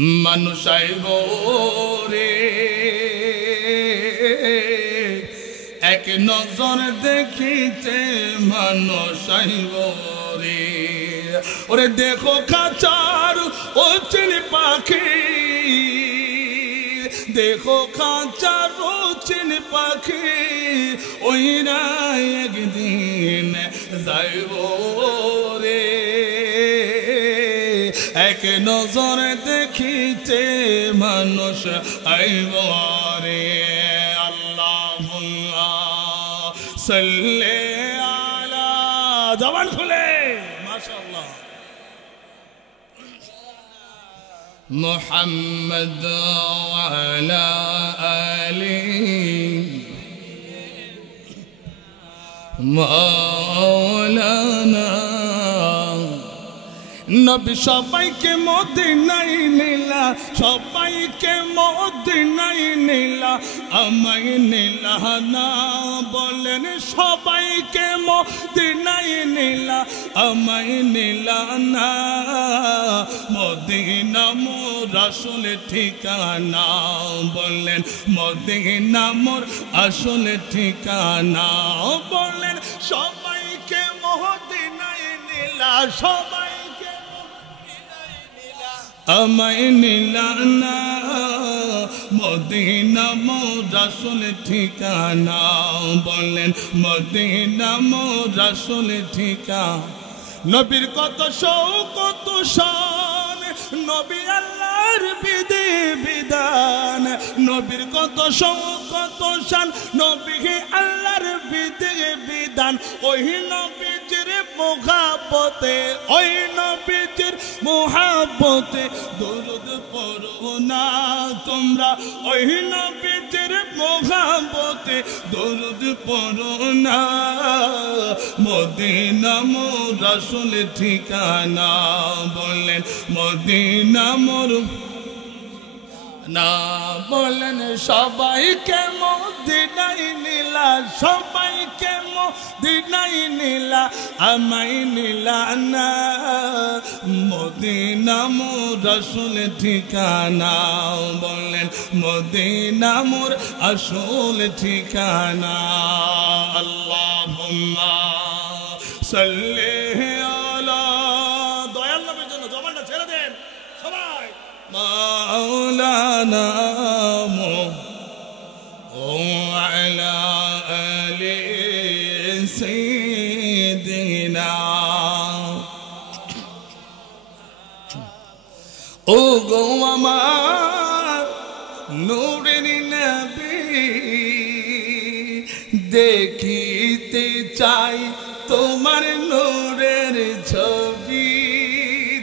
মানুষ আইব রে এক নজর দেখিতে মানুষ আইব রে ওরে দেখো খাঁচার ও চিনি পাখি দেখো খাঁচার ও চিনি পাখি ওইরা একদিন যাইব রে এক নজর দেখিতে মানুষ আইব রে আল্লাহুম্মা সাল্লি আলা জবান খুলে মাশাআল্লাহ মুহাম্মদ ওয়া আলা আলি মাওলানা নবী সবাইকে মদিনায় নিলা সবাইকে মদিনায় নিলা আমায় নিলা না বলেন সবাইকে মদিনায় নিলা আমায় নিলা না মদিনা মোর আসল ঠিকানা বলেন মদিনা মোর আসল ঠিকানা বলেন সবাইকে মদিনায় নিলা সবাই আমায় নিলা না মদিনা মোর আসল ঠিকানা বলেন মদিনা মোর আসল ঠিকানা নবীর কত শৌকত শান নবী আল্লাহর বিধি বিধান নবীর কত শৌকত শান নবী আল্লাহর বিধি বিধান ওই নবীজির মুহাব্বতে ওই নবীজির মুহাব্বতে দরুদ পড়ো না তোমরা ওই নবীজির মুহাব্বতে দরুদ পড়ো না মদিনা মোর আসল ঠিকানা বলেন মদিনা মোর না বলেন সবাইকে মদিনায় নিলা সবাইকে মদিনায় নিলা আমায় নিলা না মদিনা মোর আসল ঠিকানা বলেন মদিনা মোর আসল ঠিকানা আল্লাহুম্মা সাল্লি আলা দয়াল নবীর জন্য জবানটা ছেড়ে দেন সবাই مولانا وعلى آل سيدنا ও গো আমার নূরের নবী দেখিতে চাই তোমার নূরের ছবি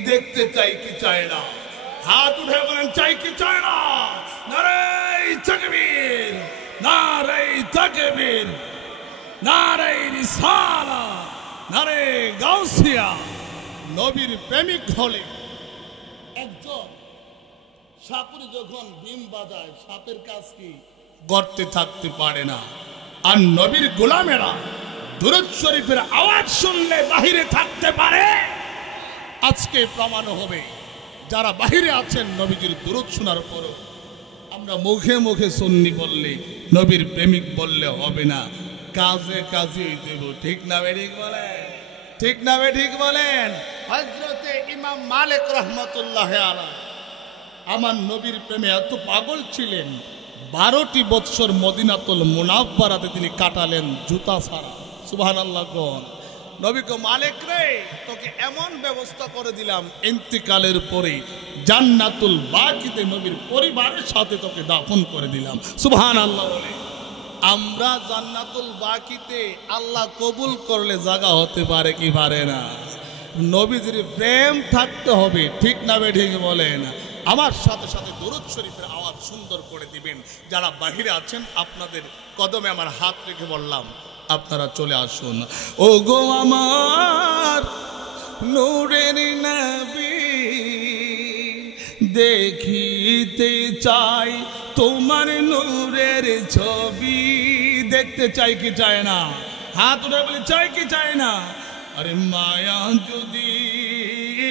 দেখতে চাই কি চাই না হাত উঠে বলেন চাই কি চাই না নারে তাকবীর নারে তাকবীর নারে রিসালাত নারে গাউসিয়া নবীর প্রেমিক হলে একজন সাপুরে যখন বিম বাজায় সাপের কাজ কি গর্তে থাকতে পারে না আর নবীর গোলামেরা দুরূদ শরীফের আওয়াজ শুনলে বাহিরে থাকতে পারে আজকে প্রমাণ হবে যারা বাহিরে আছেন নবীজির দুরূদ শোনার পরও আমরা মুখে মুখে সুন্নি বললে নবীর প্রেমিক বললে হবে না কাজে কাজে দেব ঠিক না ঠিক বলেন ঠিক না ঠিক বলেন হযরতে ইমাম মালিক রাহমাতুল্লাহ আলাইহি আমার নবীর প্রেমে এত পাগল ছিলেন 12টি বৎসর মদিনাতুল মুনাওয়ারাতে তিনি কাটালেন জুতা ছাড়া সুবহানাল্লাহ কোন নবী কো মালিক রে তোকে এমন ব্যবস্থা করে দিলাম ইন্তিকালের পরে জান্নাতুল বাকিতে নবীর পরিবারের সাথে তোকে দাফন করে দিলাম সুবহানাল্লাহ বলে আমরা জান্নাতুল বাকিতে আল্লাহ কবুল করলে জায়গা হতে পারে কি পারে না নবীজির প্রেম থাকতে হবে ঠিক না ঠিক বলেন আমার সাথে সাথে দুরূদ শরীফের আওয়াজ সুন্দর করে দিবেন যারা বাহিরে আছেন আপনাদের কদমে আমার হাত রেখে বললাম আপনারা চলে আসুন ও গো আমার নূরের নবী দেখিতে চাই তোমার নূরের ছবি দেখতে চাই কি চায় না হাত উঠে বলে চাই কি চায় না अरे माया जुदी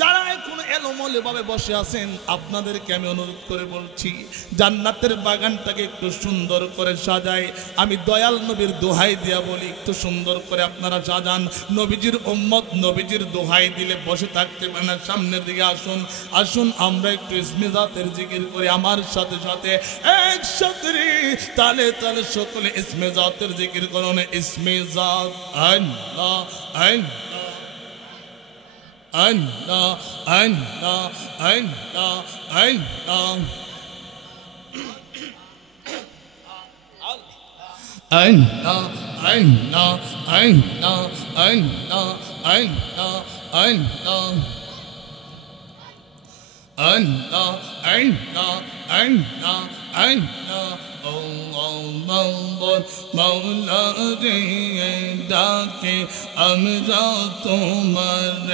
যারা এখন এলোমেলো ভাবে বসে আছেন আপনাদেরকে আমি অনুরোধ করে বলছি জান্নাতের বাগানটাকে একটু সুন্দর করে সাজায় আমি দয়াল নবীর দোহাই দিয়া বলি একটু সুন্দর করে আপনারা সাজান নবীজির উম্মত নবীজির দোহাই দিলে বসে থাকতে পারে না সামনের দিকে আসুন আসুন আমরা একটু ইসমে জাতের জিকির করি আমার সাথে সাথে একসাথে তালে তালে সকলে ইসমে জাতের জিকির করুন ইসমে জাত আল্লাহ আল্লাহ আল্লাহ আল্লাহ আল্লাহ Allah, Allah, Allah, Allah, Allah, Allah, Allah, Allah, Allah, Allah. মৌলা রে ডাকে আমরা তোমার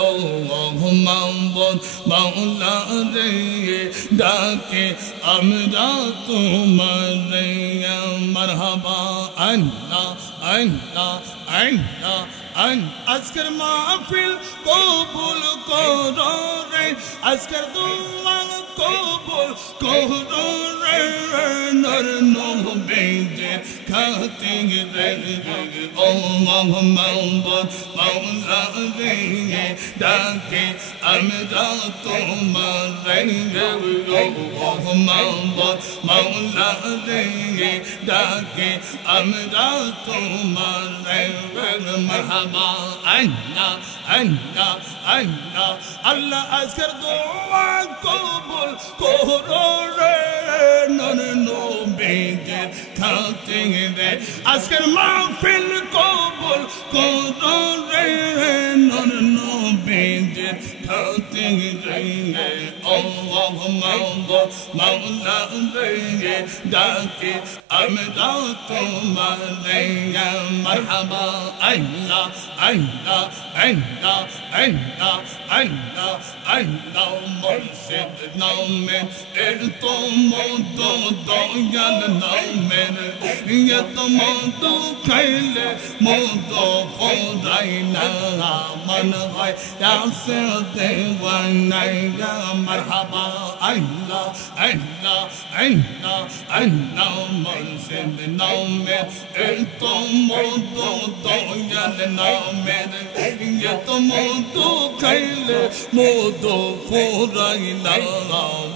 ও মৌলা রে ডাকে আমরা তোমার মারহাবা আল্লাহ আল্লাহ আল্লাহ আজকের মাহফিল কবুল করো রে আজকের দুয়া কবুল করো রে নর নবীদের খাতির রে ও মৌলা রে ডাকে আমরা তোমার রে ও মৌলা রে ডাকে আমরা তোমার রে মারহাবা আল্লাহ আল্লাহ আল্লাহ আল্লাহ আজকের দোয়া কবুল করো রে নর নবীদের খাতির রে আজকের মাহফিল কবুল করো রে নর নবীদের খাতির রে আল্লাহ মৌলা রে ডাকে আমরা তোমার রে মারহাবা আল্লাহ আল্লাহ আল্লাহ আল্লাহ আল্লাহ আল্লাহ মুর্শিদ নামের এত মধু দয়াল নামের এত মধু খাইলে মধু ফোরাই না মন হয় আসে দেওয়ানা মারহাবা আল্লাহ আল্লাহ আল্লাহ আল্লাহ মুর্শিদ নামের এত মধু দয়াল নামের এত মধু খাইলে মধু ফোরাই না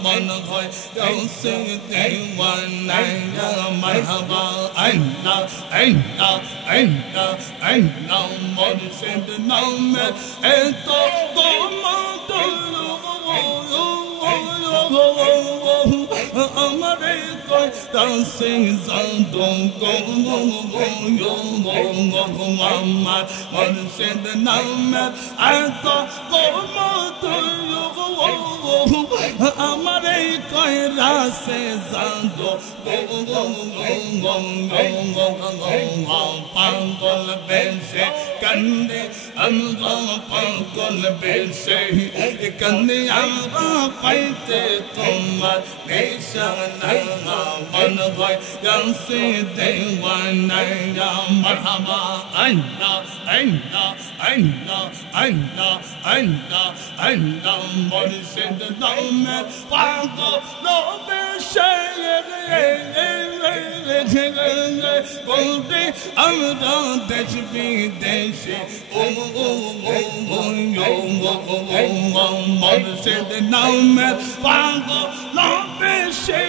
মন হয় আসে দেওয়ানা মারহাবা আল্লাহ আল্লাহ আল্লাহ আল্লাহ মুর্শিদ নামের এত মধু আমারে কয় দাসিং জাদু আমার মুর্শিদ নামের এত মধু আমারে কয় রাসে জাদু পাগল বেশে কান্দে আমরা পাগল বেশে কান্দে আমরা পাইতে তোমার নিশানা মন হয় আসে দেওয়ানা মারহাবা আল্লাহ আল্লাহ আল্লাহ আল্লাহ আল্লাহ আল্লাহ মুর্শিদ নামের পাগল বেশে বলতে আমরা দেশ বিদেশে মুর্শিদ নামের পাগল বেশে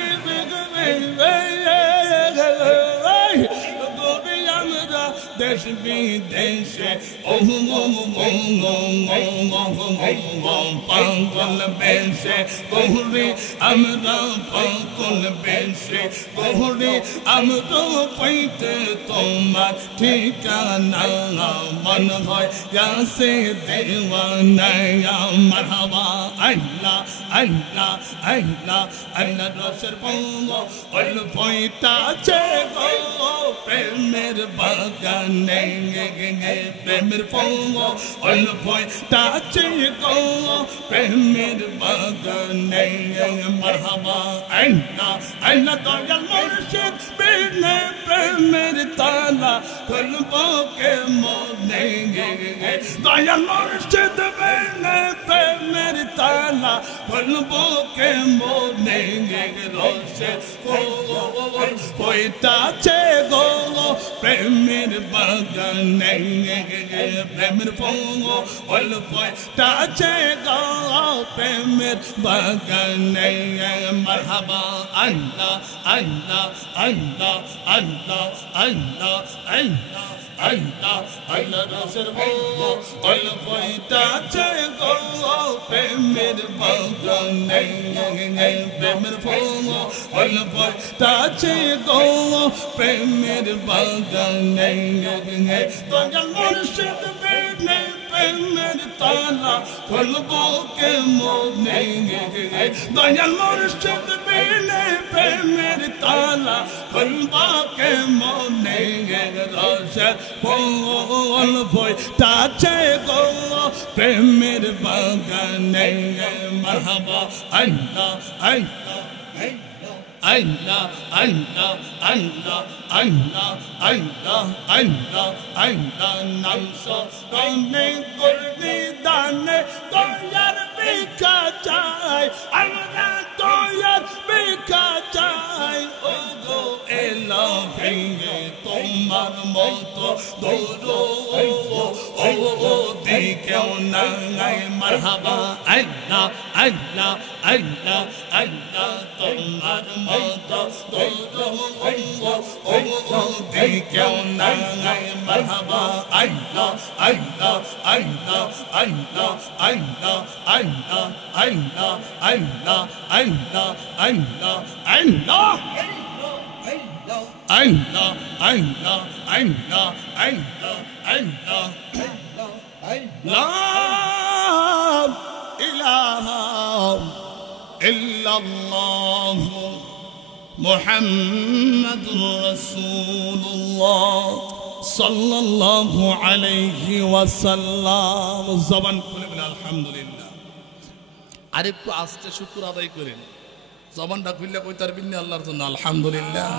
দেশ বিদেশে পাগল বেশে গৌরী আমরা পাগল বেশে গৌরী আমরা পাইতে তোমার ঠিকানা মন হয় আসে দেওয়ানা মারহাবা আল্লাহ আল্লাহ আল্লাহ আল্লাহ রসের পঙ্গ অল্প পয়তা আছে গো প্রেমের বাগান বাগানে প্রেমের ফুল অল্পই টাচে গো প্রেমের বাগানে মারহাবা আইনা আইনা দয়াল মুর্শিদ বিনে প্রেমের তালা খুলবো কে মনে দয়াল মুর্শিদ বিনে প্রেমের তালা খুলবো কে মনে রোশে পয়টাছে গো প্রেমের বাগানে প্রেমের ফুল অল্পটাছে গো প্রেমের বাগানে মারহাবা আল্লাহ আল্লাহ আল্লাহ আল্লাহ আল্লাহ আল্লাহ আল্লাহ আল্লাহ রসের বউ অল্পটাছে গো প্রেমের বাগানে প্রেমের ফুল অল্পটাছে গো প্রেমের বাগানে দয়াল মুর্শিদ বিনে প্রেমের তালা খুলবো কে মনে দয়াল মুর্শিদ বিনে প্রেমের তালা খুলবো কে মনে রসের ফুল বইটাছে গো প্রেমের বাগানে মারহাবা আল্লাহ আল্লাহ আল্লাহ আল্লাহ আল্লাহ আল্লাহ আল্লাহ আল্লাহ আল্লাহ নামসো কনে করনি দানে তোয়ার বিকা চাই আমরা তোয়ার বিকা চাই ও গো এলাহি তোমার মতো দৌড়ো ও দিকেও নাই মারহাবা আল্লাহ আল্লাহ আল্লাহ আল্লাহ তোমার মতো দৌড়ো ও দিকেও নাই মারহাবা আল্লাহ আল্লাহ আল্লাহ আল্লাহ আল্লাহ আল্লাহ আল্লাহ আল্লাহ আল্লাহ আল্লাহ আল্লাহ Allah, Allah, Allah, Allah, Allah, La ilaha illallah Muhammadur Rasulullah sallallahu alayhi wa sallam জবান খুলে বলে আলহামদুলিল্লাহ আর একটু আস্তে শুকর আদায় করেন জবানটা খুললে কই তারবিন না আল্লাহর জন্য আলহামদুলিল্লাহ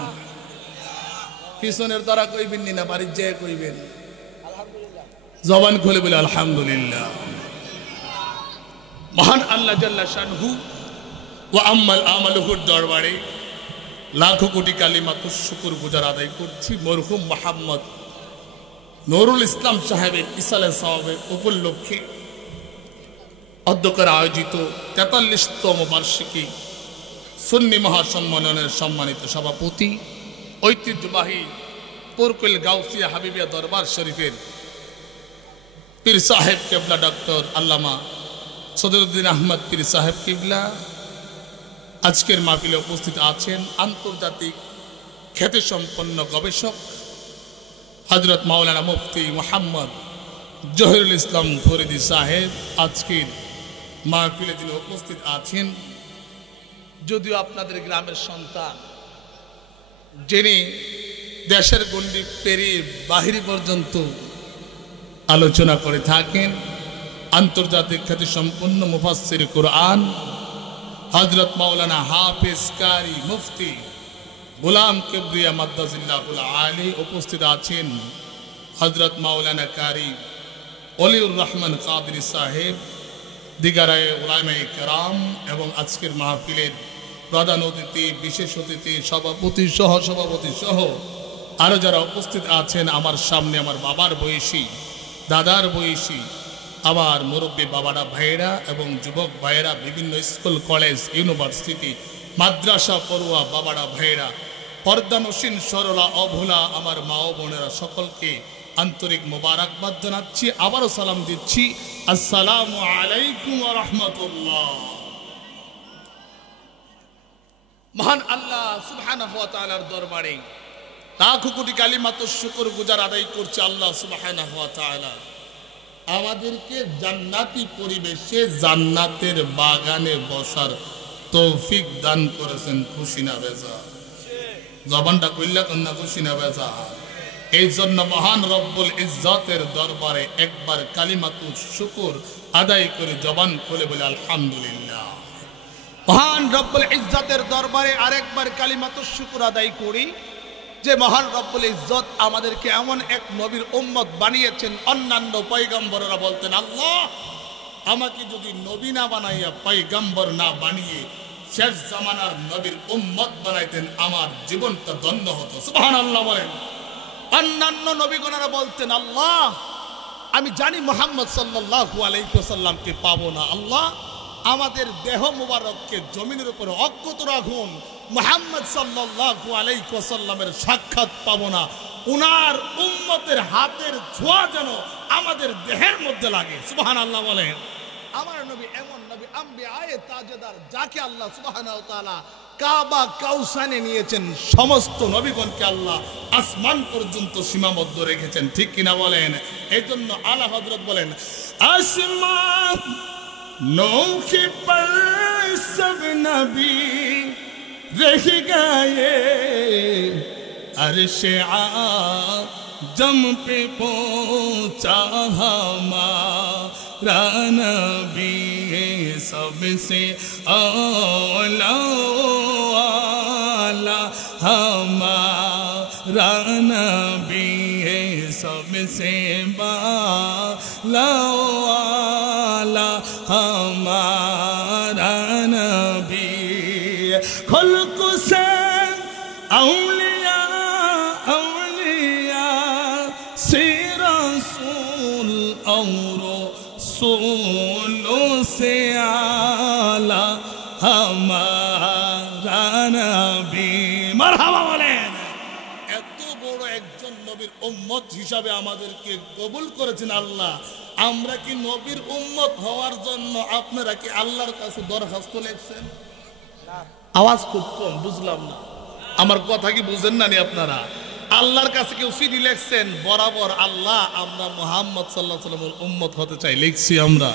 পিছনের দ্বারা কইবেন না বাড়ির যায় কইবেন আলহামদুলিল্লাহ জবান খুলে বলে আলহামদুলিল্লাহ মহান আল্লাহ জাল্লা শানহু ওয়া আম্মাল আমালুহুর দরবারে লাখো কোটি কালিমাত শুকর গুজার আদায় করছি মরহুম মুহাম্মদ নুরুল ইসলাম সাহেবের ইসালে সাওয়াবের উপলক্ষে অধ্যক্ষের আয়োজিত ৪৩তম বার্ষিকী সুন্নি মহাসম্মেলনের সম্মানিত সভাপতি ঐতিহ্যবাহী পোরকল গাউসিয়া হাবিবিয়া দরবার শরীফের পীর সাহেব কেবলা ডক্টর আল্লামা সদরুদ্দিন আহমদ পীর সাহেব কিবলা আজকের মাহফিলে উপস্থিত আছেন আন্তর্জাতিক খ্যাতিসম্পন্ন গবেষক হযরত মাওলানা মুফতি মুহাম্মদ জহিরুল ইসলাম ফরিদি সাহেব আজকের মাহফিলে যিনি উপস্থিত আছেন যদিও আপনাদের গ্রামের সন্তান যিনি দেশের গণ্ডি পেরিয়ে বাহির পর্যন্ত আলোচনা করে থাকেন আন্তর্জাতিক খ্যাতিসম্পন্ন মুফাসসির কুরআন হযরত মাওলানা হাফেজ কারি মুফতি গোলাম কিবরিয়া মাদ্দাজিল্লাহুল আলী উপস্থিত আছেন হযরত মাওলানা কারি ওলিউর রহমান কাদরি সাহেব দিগারায়ে উলামায়ে কেরাম এবং আজকের মাহফিলের প্রধান অতিথি বিশেষ অতিথি সভাপতি সহ সভাপতি সহ আরও যারা উপস্থিত আছেন আমার সামনে আমার বাবার বয়সী দাদার বয়সী আবার মুরব্বী বাবারা ভাইয়েরা এবং যুবক ভাইয়েরা বিভিন্ন স্কুল কলেজ ইউনিভার্সিটি মাদ্রাসা পড়ুয়া বাবারা ভাইয়েরা পর্দানসীন সরলা অভোলা আমার মা ও বোনেরা সকলকে আন্তরিক মোবারকবাদ জানাচ্ছি আবারও সালাম দিচ্ছি আসসালামু আলাইকুম ওয়া রাহমাতুল্লাহ। মহান আল্লাহ সুবহানাহু ওয়া তাআলার দরবারে লাখো কোটি কালিমাত শুকর গুজার আদায় করছে আল্লাহ সুবহানাহু ওয়া তাআলা আমাদেরকে জান্নাতি পরিবেশে জান্নাতের বাগানে বসার তৌফিক দান করেছেন। খুশি না বেজা? জবানটা কইলা কন্যা খুশি না বেজা? এই জন্য মহান রব্বুল ইজ্জতের দরবারে একবার কালিমাতুশ শুকর আদায় করে জবান খুলে বলে আলহামদুলিল্লাহ। মহান রব্বুল ইজ্জতের দরবারে আরেকবার কালিমাতুশ শুকর আদায় করি যে মহান রব্বুল ইজ্জত আমাদেরকে এমন এক নবীর উম্মত বানিয়েছেন। অন্যান্য পয়গম্বররা বলতেন, আল্লাহ আমাকে যদি নবী না বানাইয়া পয়গম্বর না বানিয়ে শেষ জামানার নবীর উম্মত বানাইতেন আমার জীবনটা ধন্য হতো। সুবহানাল্লাহ বলেন। অন্যান্য নবীগণরা বলতেন, আল্লাহ আমি জানি মুহাম্মদ সাল্লাল্লাহু আলাইহি ওয়াসাল্লামকে পাবো না, আল্লাহ আমাদের দেহ মুবারককে জমিনের উপরে অক্ষত রাখুন, মুহাম্মদ সাল্লাল্লাহু আলাইহি ওয়াসাল্লামের সাক্ষাৎ পাবো না, উনার উম্মতের হাতের ছোঁয়া যেন আমাদের দেহের মধ্যে লাগে। সুবহানাল্লাহ বলেন। আমার নবী এমন নবী আম্বিয়ায়ে তাজদার যাকে আল্লাহ সুবহানাহু ওয়া তাআলা কাবা কাউসানে নিয়েছেন, সমস্ত নবীগণকে আল্লাহ আসমান পর্যন্ত সীমাবদ্ধ রেখেছেন, ঠিক কিনা বলেন। এই জন্য আলা হযরত বলেন, আসমান নৌকে পর সব নবী रह गए अर्शे आज़म पे पहुँचा हमारा नबी सबसे औला वाला, हमारा नबी सबसे बाला वाला, हमारा नबी खुल्क से औलिया औलिया से रसूल और रसूलों से आला, हमारा नबी। मरहबा बोलेन। এত বড় একজন নবীর উম্মত হিসাবে আমাদেরকে কবুল করেছেন আল্লাহ। আমরা কি নবীর উম্মত হওয়ার জন্য আপনারা কি আল্লাহর কাছে দরখাস্ত লিখছেন? আওয়াজ খুব কম, বুঝলাম না। আমার কথা কি বুঝেন না আপনারা? আল্লাহর কাছে কেউ চিঠি লিখছেন বরাবর, আল্লাহ আমরা মুহাম্মদ সাল্লাল্লাহু আলাইহি ওয়াসাল্লামের উম্মত হতে চাই, লিখছি আমরা?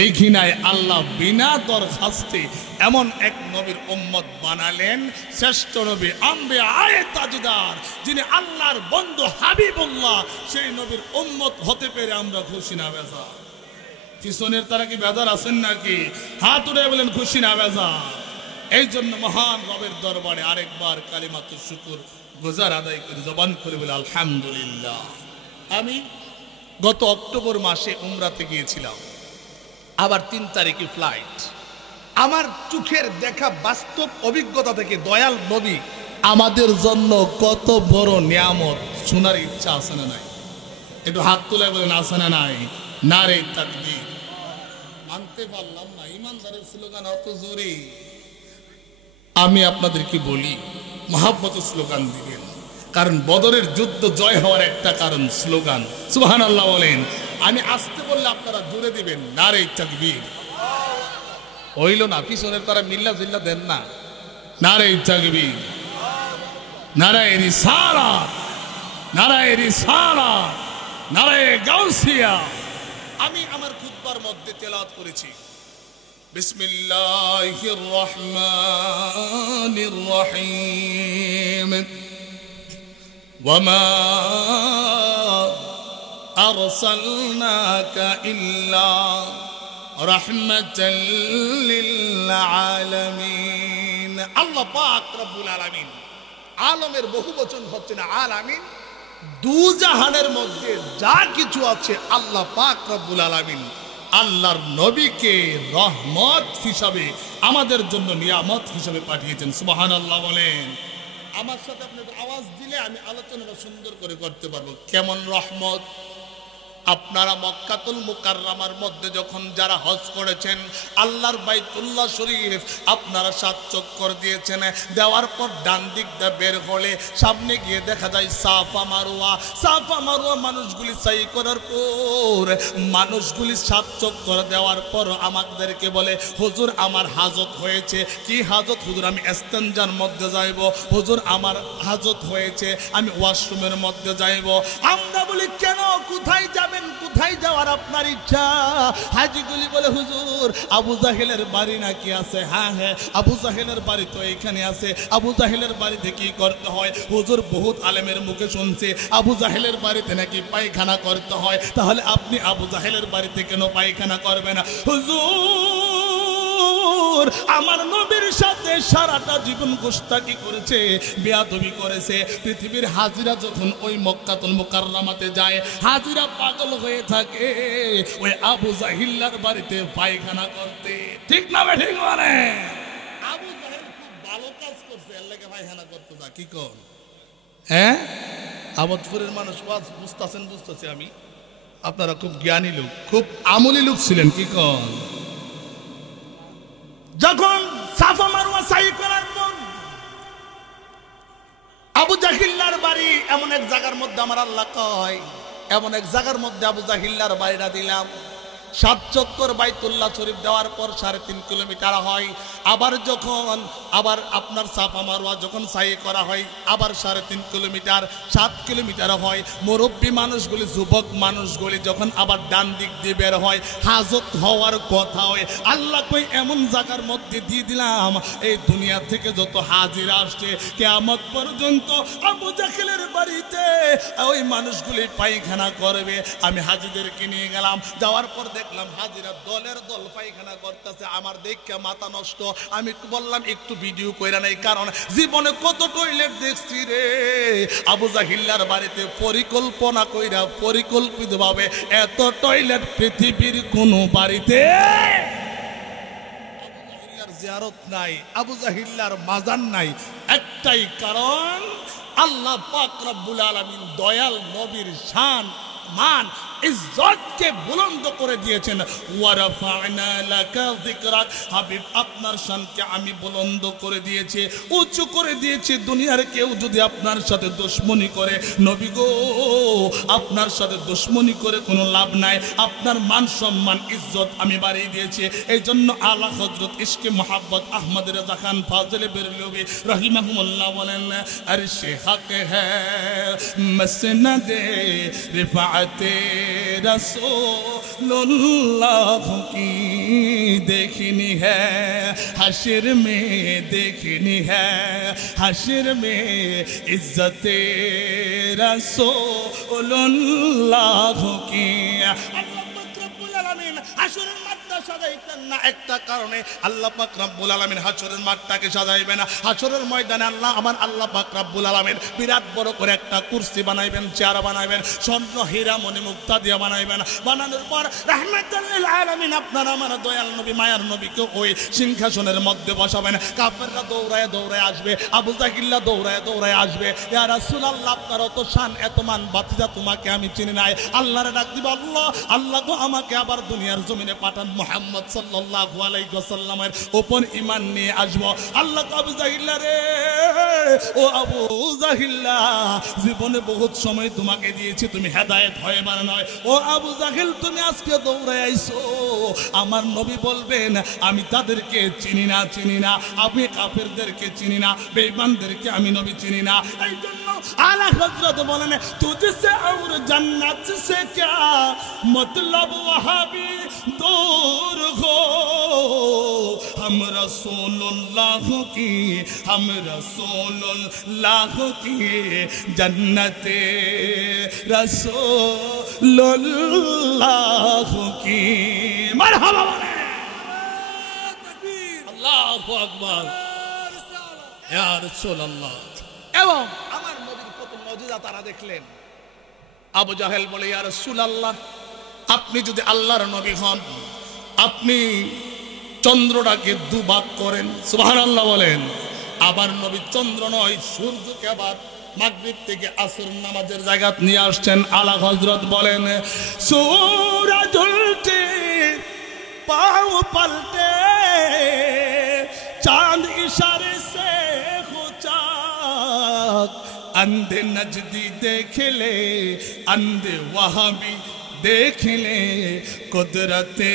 লিখি নাই। আল্লাহ বিনা দরখাস্তে এমন এক নবীর উম্মত বানালেন, শ্রেষ্ঠ নবী আম্বিয়ায়ে তাজদার, যিনি আল্লাহর বন্ধু হাবিবুল্লাহ, সেই নবীর উম্মত হতে পেরে আমরা খুশি না বেজার? পিছনের তারা কি বেজার আছেন নাকি? হাত উঠে বলেন খুশি না বেজার? এই জন্য মহান রবের দরবারে আরেকবার কালিমাতুশ শুকর গুজার আদায় করে জবান করে বলে আলহামদুলিল্লাহ। আমি গত অক্টোবর মাসে উমরাতে গিয়েছিলাম, আবার 3 তারিখে ফ্লাইট। আমার চোখের দেখা বাস্তব অভিজ্ঞতা থেকে দয়াল নবী আমাদের জন্য কত বড় নিয়ামত শোনার ইচ্ছা আছে না নাই? একটু হাত তুলে বলেন আছে না নাই? নারে তাকবীর। মানতে পারলাম না, ইমানদারের স্লোগান অত জোরে। আমি আপনাদেরকে বলি মহব্বতের স্লোগান দিবেন, কারণ বদরের যুদ্ধ জয় হওয়ার একটা কারণ স্লোগান। সুবহানাল্লাহ বলেন। আমি আসতে বললে আপনারা জোরে দিবেন নারে তাকবীর। হইল না, পিছনের তারা মিল্লা জিল্লা দেন না। নারে তাকবীর, নারায়ে রিসালাত, নারায়ে রিসালাত, নারায়ে গাউসিয়া। আমি আমার খুতবার মধ্যে তেলাওয়াত করেছি বিসমিল্লাহির রহমানির রহিম, ওয়ামা আরসালনাকা ইল্লা রাহমাতাল লিল আলামিন। আল্লাহ পাক রব্বুল আলামিন, আলমের বহুবচন হচ্ছে না আলামিন, দুজাহানের মধ্যে যা কিছু আছে আল্লাহ পাক রব্বুল আলামিন আল্লাহর নবীকে রহমত হিসাবে আমাদের জন্য নিয়ামত হিসাবে পাঠিয়েছেন। সুবহানাল্লাহ বলেন। আমার সাথে আপনি আওয়াজ দিলে আমি আলোচনাটা সুন্দর করে করতে পারবো। কেমন রহমত? আপনারা মক্কাতুল মুকাররমার মধ্যে যখন যারা হজ করেছেন, আল্লাহর বাইতুল্লাহ শরীফ আপনারা 7 চক্কর দিয়েছেন, দেওয়ার পর ডান দিক দিয়ে বের হলে সামনে গিয়ে দেখা যায় সাফা মারওয়া। সাফা মারওয়া মানুষগুলি সাই করার পর, মানুষগুলি 7 চক্কর দেওয়ার পর আমাদেরকে বলে, হুজুর আমার হাজত হয়েছে। কি হাজত? হুজুর আমি ইস্তেনজার মধ্যে যাইব। হুজুর আমার হাজত হয়েছে, আমি ওয়াশরুমের মধ্যে যাইব। আমরা বলি কেন? কোথায় যাবেন? কোথায় কোথায় যাওয়ার আপনার ইচ্ছা? হাজিগুলি বলে হুজুর আবু জাহেলের বাড়ি নাকি আছে? হ্যাঁ হ্যাঁ, আবু জাহেলের বাড়ি তো এখানে আছে। আবু জাহেলের বাড়িতে কি করতে হয়? হুজুর বহুত আলেমের মুখে শুনছে আবু জাহেলের বাড়িতে নাকি পায়খানা করতে হয়। তাহলে আপনি আবু জাহেলের বাড়িতে কেন পায়খানা করবে না? হুজুর আমার নবীর সাথে সারাটা জীবন গোস্তাকি করেছে, বেয়াদবি করেছে। পৃথিবীর হাজিরা যখন ওই মক্কাতুল মুকাররমাতে যায়, হাজিরা পাগল হয়ে থাকে ওই আবু জাহিল্লার বাড়িতে পায়খানা করতে। ঠিক না বে ঠিক? মানে আবু জাহেল খুব ভালো কাজ করছে, এর লাগে পায়খানা করতে যা। কি কর? হ্যাঁ, আবদপুরের মানুষ ওয়াজ বুঝতেছি আমি, আপনারা খুব জ্ঞানী লোক, খুব আমলি লোক ছিলেন। কি কর? যখন সাফা মারওয়া সাই করার পর আবু জাহিল্লার বাড়ি এমন এক জায়গার মধ্যে আমার আল্লাহ কয়, এমন এক জায়গার মধ্যে আবু জাহিল্লার বাড়িটা দিলাম। 7 চক্কর বাইতুল্লাহ শরীফ দেওয়ার পর 3.5 কিলোমিটার হয়। আবার যখন আবার আপনার সাফা মারওয়া যখন সাই করা হয় আবার 3.5 কিলোমিটার, 7 কিলোমিটার হয়। মুরব্বী মানুষগুলি, যুবক মানুষগুলি যখন আবার ডান দিক দিয়ে বের হয়, হাজত হওয়ার কথা হয়। আল্লাহ কই এমন জায়গার মধ্যে দিয়ে দিলাম, এই দুনিয়া থেকে যত হাজিরা আসছে কিয়ামত পর্যন্ত আবু জাহেলের বাড়িতে ওই মানুষগুলি পায়খানা করবে। আমি হাজিদেরকে নিয়ে গেলাম, যাওয়ার পর দেখলাম হাজিরা দলের দল পায়খানা করতেছে। আমার দেখে মাথা নষ্ট। আমি বললাম একটু ভিডিও কইরা নাই, কারণ জীবনে কত টয়লেট দেখছি রে। আবু জাহিল্লার বাড়িতে পরিকল্পনা কইরা পরিকল্পিতভাবে এত টয়লেট পৃথিবীর কোন বাড়িতে আবু জাহিল্লার জিয়ারত নাই, আবু জাহিল্লার মাজার নাই। একটাই কারণ, আল্লাহ পাক রব্বুল আলামিন দয়াল নবীর শান মান ইজ্জতকে বুলন্দ করে দিয়েছেন। ওয়ারাফা'না লাকা যিকরাক, হাবিব আপনার শানকে আমি বুলন্দ করে দিয়েছি, উঁচু করে দিয়েছি। দুনিয়ার কেউ যদি আপনার সাথে দুশমনি করে, নবী গো আপনার সাথে দুশমনি করে কোনো লাভ নাই। আপনার মান সম্মান ইজ্জত আমি বাড়িয়ে দিয়েছি। এই জন্য আলা হযরত ইশকে মোহাব্বত আহমদ রেজা খান ফাজিলে বেরলভী রাহিমাহুল্লাহ বলেন, আরশে হক হ্যায় মসনদে রিফাতে रसूलुल्लाह की देखनी है, हश्र में देखनी है, हश्र में इज्जत रसूलुल्लाह की। সাজাইতেন না একটা কারণে, আল্লাহ পাক রব্বুল আলামিন হাশরের মাঠটাকে সাজাইবে না। হাশরের ময়দানে আল্লাহ পাক রব্বুল আলামিন বিরাট বড় করে একটা কুরসি বানাইবেন, চেয়ার বানাইবেন, স্বর্ণ হীরা মণি মুক্তা দিয়ে বানাইবেন। বানানোর পর রাহমাতুল লিল আলামিন আপনার আমার দয়াল নবী মায়ার নবীকে ওই সিংহাসনের মধ্যে বসাবেন। কাফেররা দৌড়ায় দৌড়ায় আসবে, আবু জাহিল্লা দৌড়ায় দৌড়ায় আসবে। ইয়া রাসূলুল্লাহ আপনার অত শান এত মান, বাতিজা তোমাকে আমি চিনি নাই। আল্লাহরে ডাক দিব, আল্লাহ আল্লাহ গো আমাকে আবার দুনিয়ার জমিনে পাঠান, মুহাম্মদ সাল্লাল্লাহু আলাইহি ওয়াসাল্লামের উপর ঈমান নিয়ে আসব। আল্লাহ আবু জাহিল্লা রে, ও আবু জাহিল্লা জীবনে বহুত সময় তোমাকে দিয়েছি, তুমি হেদায়েত হয়ে বার নয়। ও আবু জাহিল তুমি আজকে দৌড়ায় আইছো। আমার নবী বলবেন আমি তাদেরকে চিনি না, চিনি না। আমি কাফেরদেরকে চিনি না, বেঈমানদেরকে আমি নবী চিনি না। এই জন্য আলা হযরত বলেন, তুঝসে और जन्नत से क्या मतलब वहाँ भी दूर हो, हम रसूलुल्लाह की, हम रसूलुल्लाह की जन्नत रसूलुल्लाह की। मरहबा अल्लाहु আকবার ইয়া রাসূলুল্লাহ। এবং আমার নবীর কত মুজিজা তারা দেখলেন। আবু জাহেল বলে, ইয়া রাসূলুল্লাহ আপনি যদি আল্লাহর নবী হন, আপনি চন্দ্রটাকে দুভাগ করেন, সুবহানাল্লাহ বলেন। আবার নবী চন্দ্র নয়, সূর্যকে আবার মাগরিব থেকে আসর নামাজের জায়গা নিয়ে আসছেন। আলা হযরত বলেন, সূরজ উল্টে পাও পাল্টে, चांद इशारे से हो चाक, अंधे नजदी देख ले, अंधे वहाँ भी देख ले, कुदरते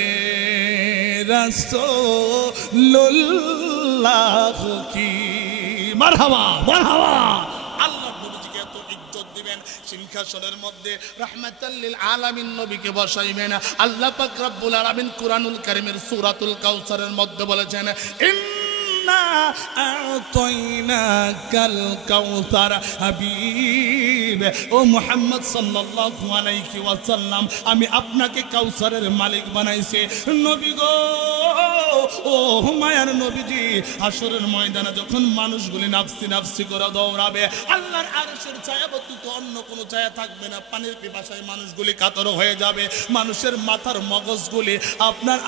रसूलुल्लाह की। मरहबा मरहबा। আল্লাহ নবীজিকে এত ইজ্জত দিবেন, সিংহাসনের মধ্যে রাহমাতাল লিল আলামিন নবীকে বসাইবেন। আল্লাহ পাক রব্বুল আলামিন কুরআনুল কারীমের সূরাতুল কাউসারের মধ্যে বলেছেন, আ'তাইনাকাল কাউসার হাবিব, ও মুহাম্মদ সাল্লাল্লাহু আলাইহি ওয়াসাল্লাম, আমি আপনাকে কাউসারের মালিক বানাইছি। নবী গো, ও মায়ার নবীজি, হাসরের ময়দানে যখন মানুষগুলি নাফসি নাফসি করে দৌড়াবে, আল্লাহর আরশের ছায়া ব্যতীত অন্য কোনো ছায়া থাকবে না। পানির পিপাসায় মানুষগুলি কাতর হয়ে যাবে। মানুষের মাথার মগজগুলি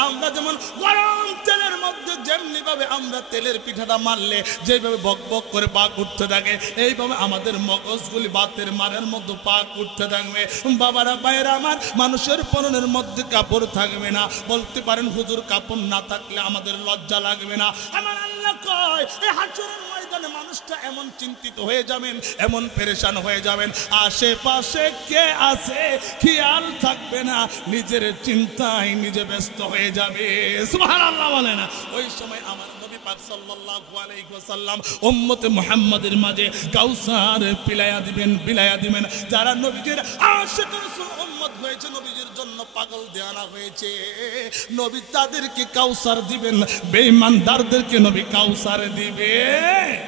আমরা যেমন গরম তেলের মধ্যে যেমনি ভাবে আমরা তেলের পিঠাটা মারলে যেভাবে বক বক করে পাক উঠতে থাকে, এইভাবে আমাদের মগজগুলি বাতের মারের মধ্যে পাক উঠতে থাকবে। বাবারা ভাইরা আমার, মানুষের পরনের মধ্যে কাপড় থাকবে না। বলতে পারেন হুজুর, কাপড় না থাকলে আমাদের লজ্জা লাগবে না। আমার আল্লাহ কয়, এই হাসরের ময়দানে মানুষটা এমন চিন্তিত হয়ে যাবেন, এমন পেরেশান হয়ে যাবেন, আশেপাশে কে আছে খেয়াল থাকবে না, নিজের চিন্তায় নিজে ব্যস্ত হয়ে যাবে। সুবহানাল্লাহ বলে না। ওই সময় আমার নবী পাক সাল্লাল্লাহু আলাইহি ওয়াসাল্লাম উম্মতে মুহাম্মাদের মাঝে কাউসার বিলায়া দিবেন। যারা নবীজির আশিক রাসূল উম্মত হয়েছে, নবীজির জন্য পাগল দেওয়ানা হয়েছে, নবী তাদেরকে কাউসার দিবেন। বেঈমানদারদেরকে নবী কাউসার দিবে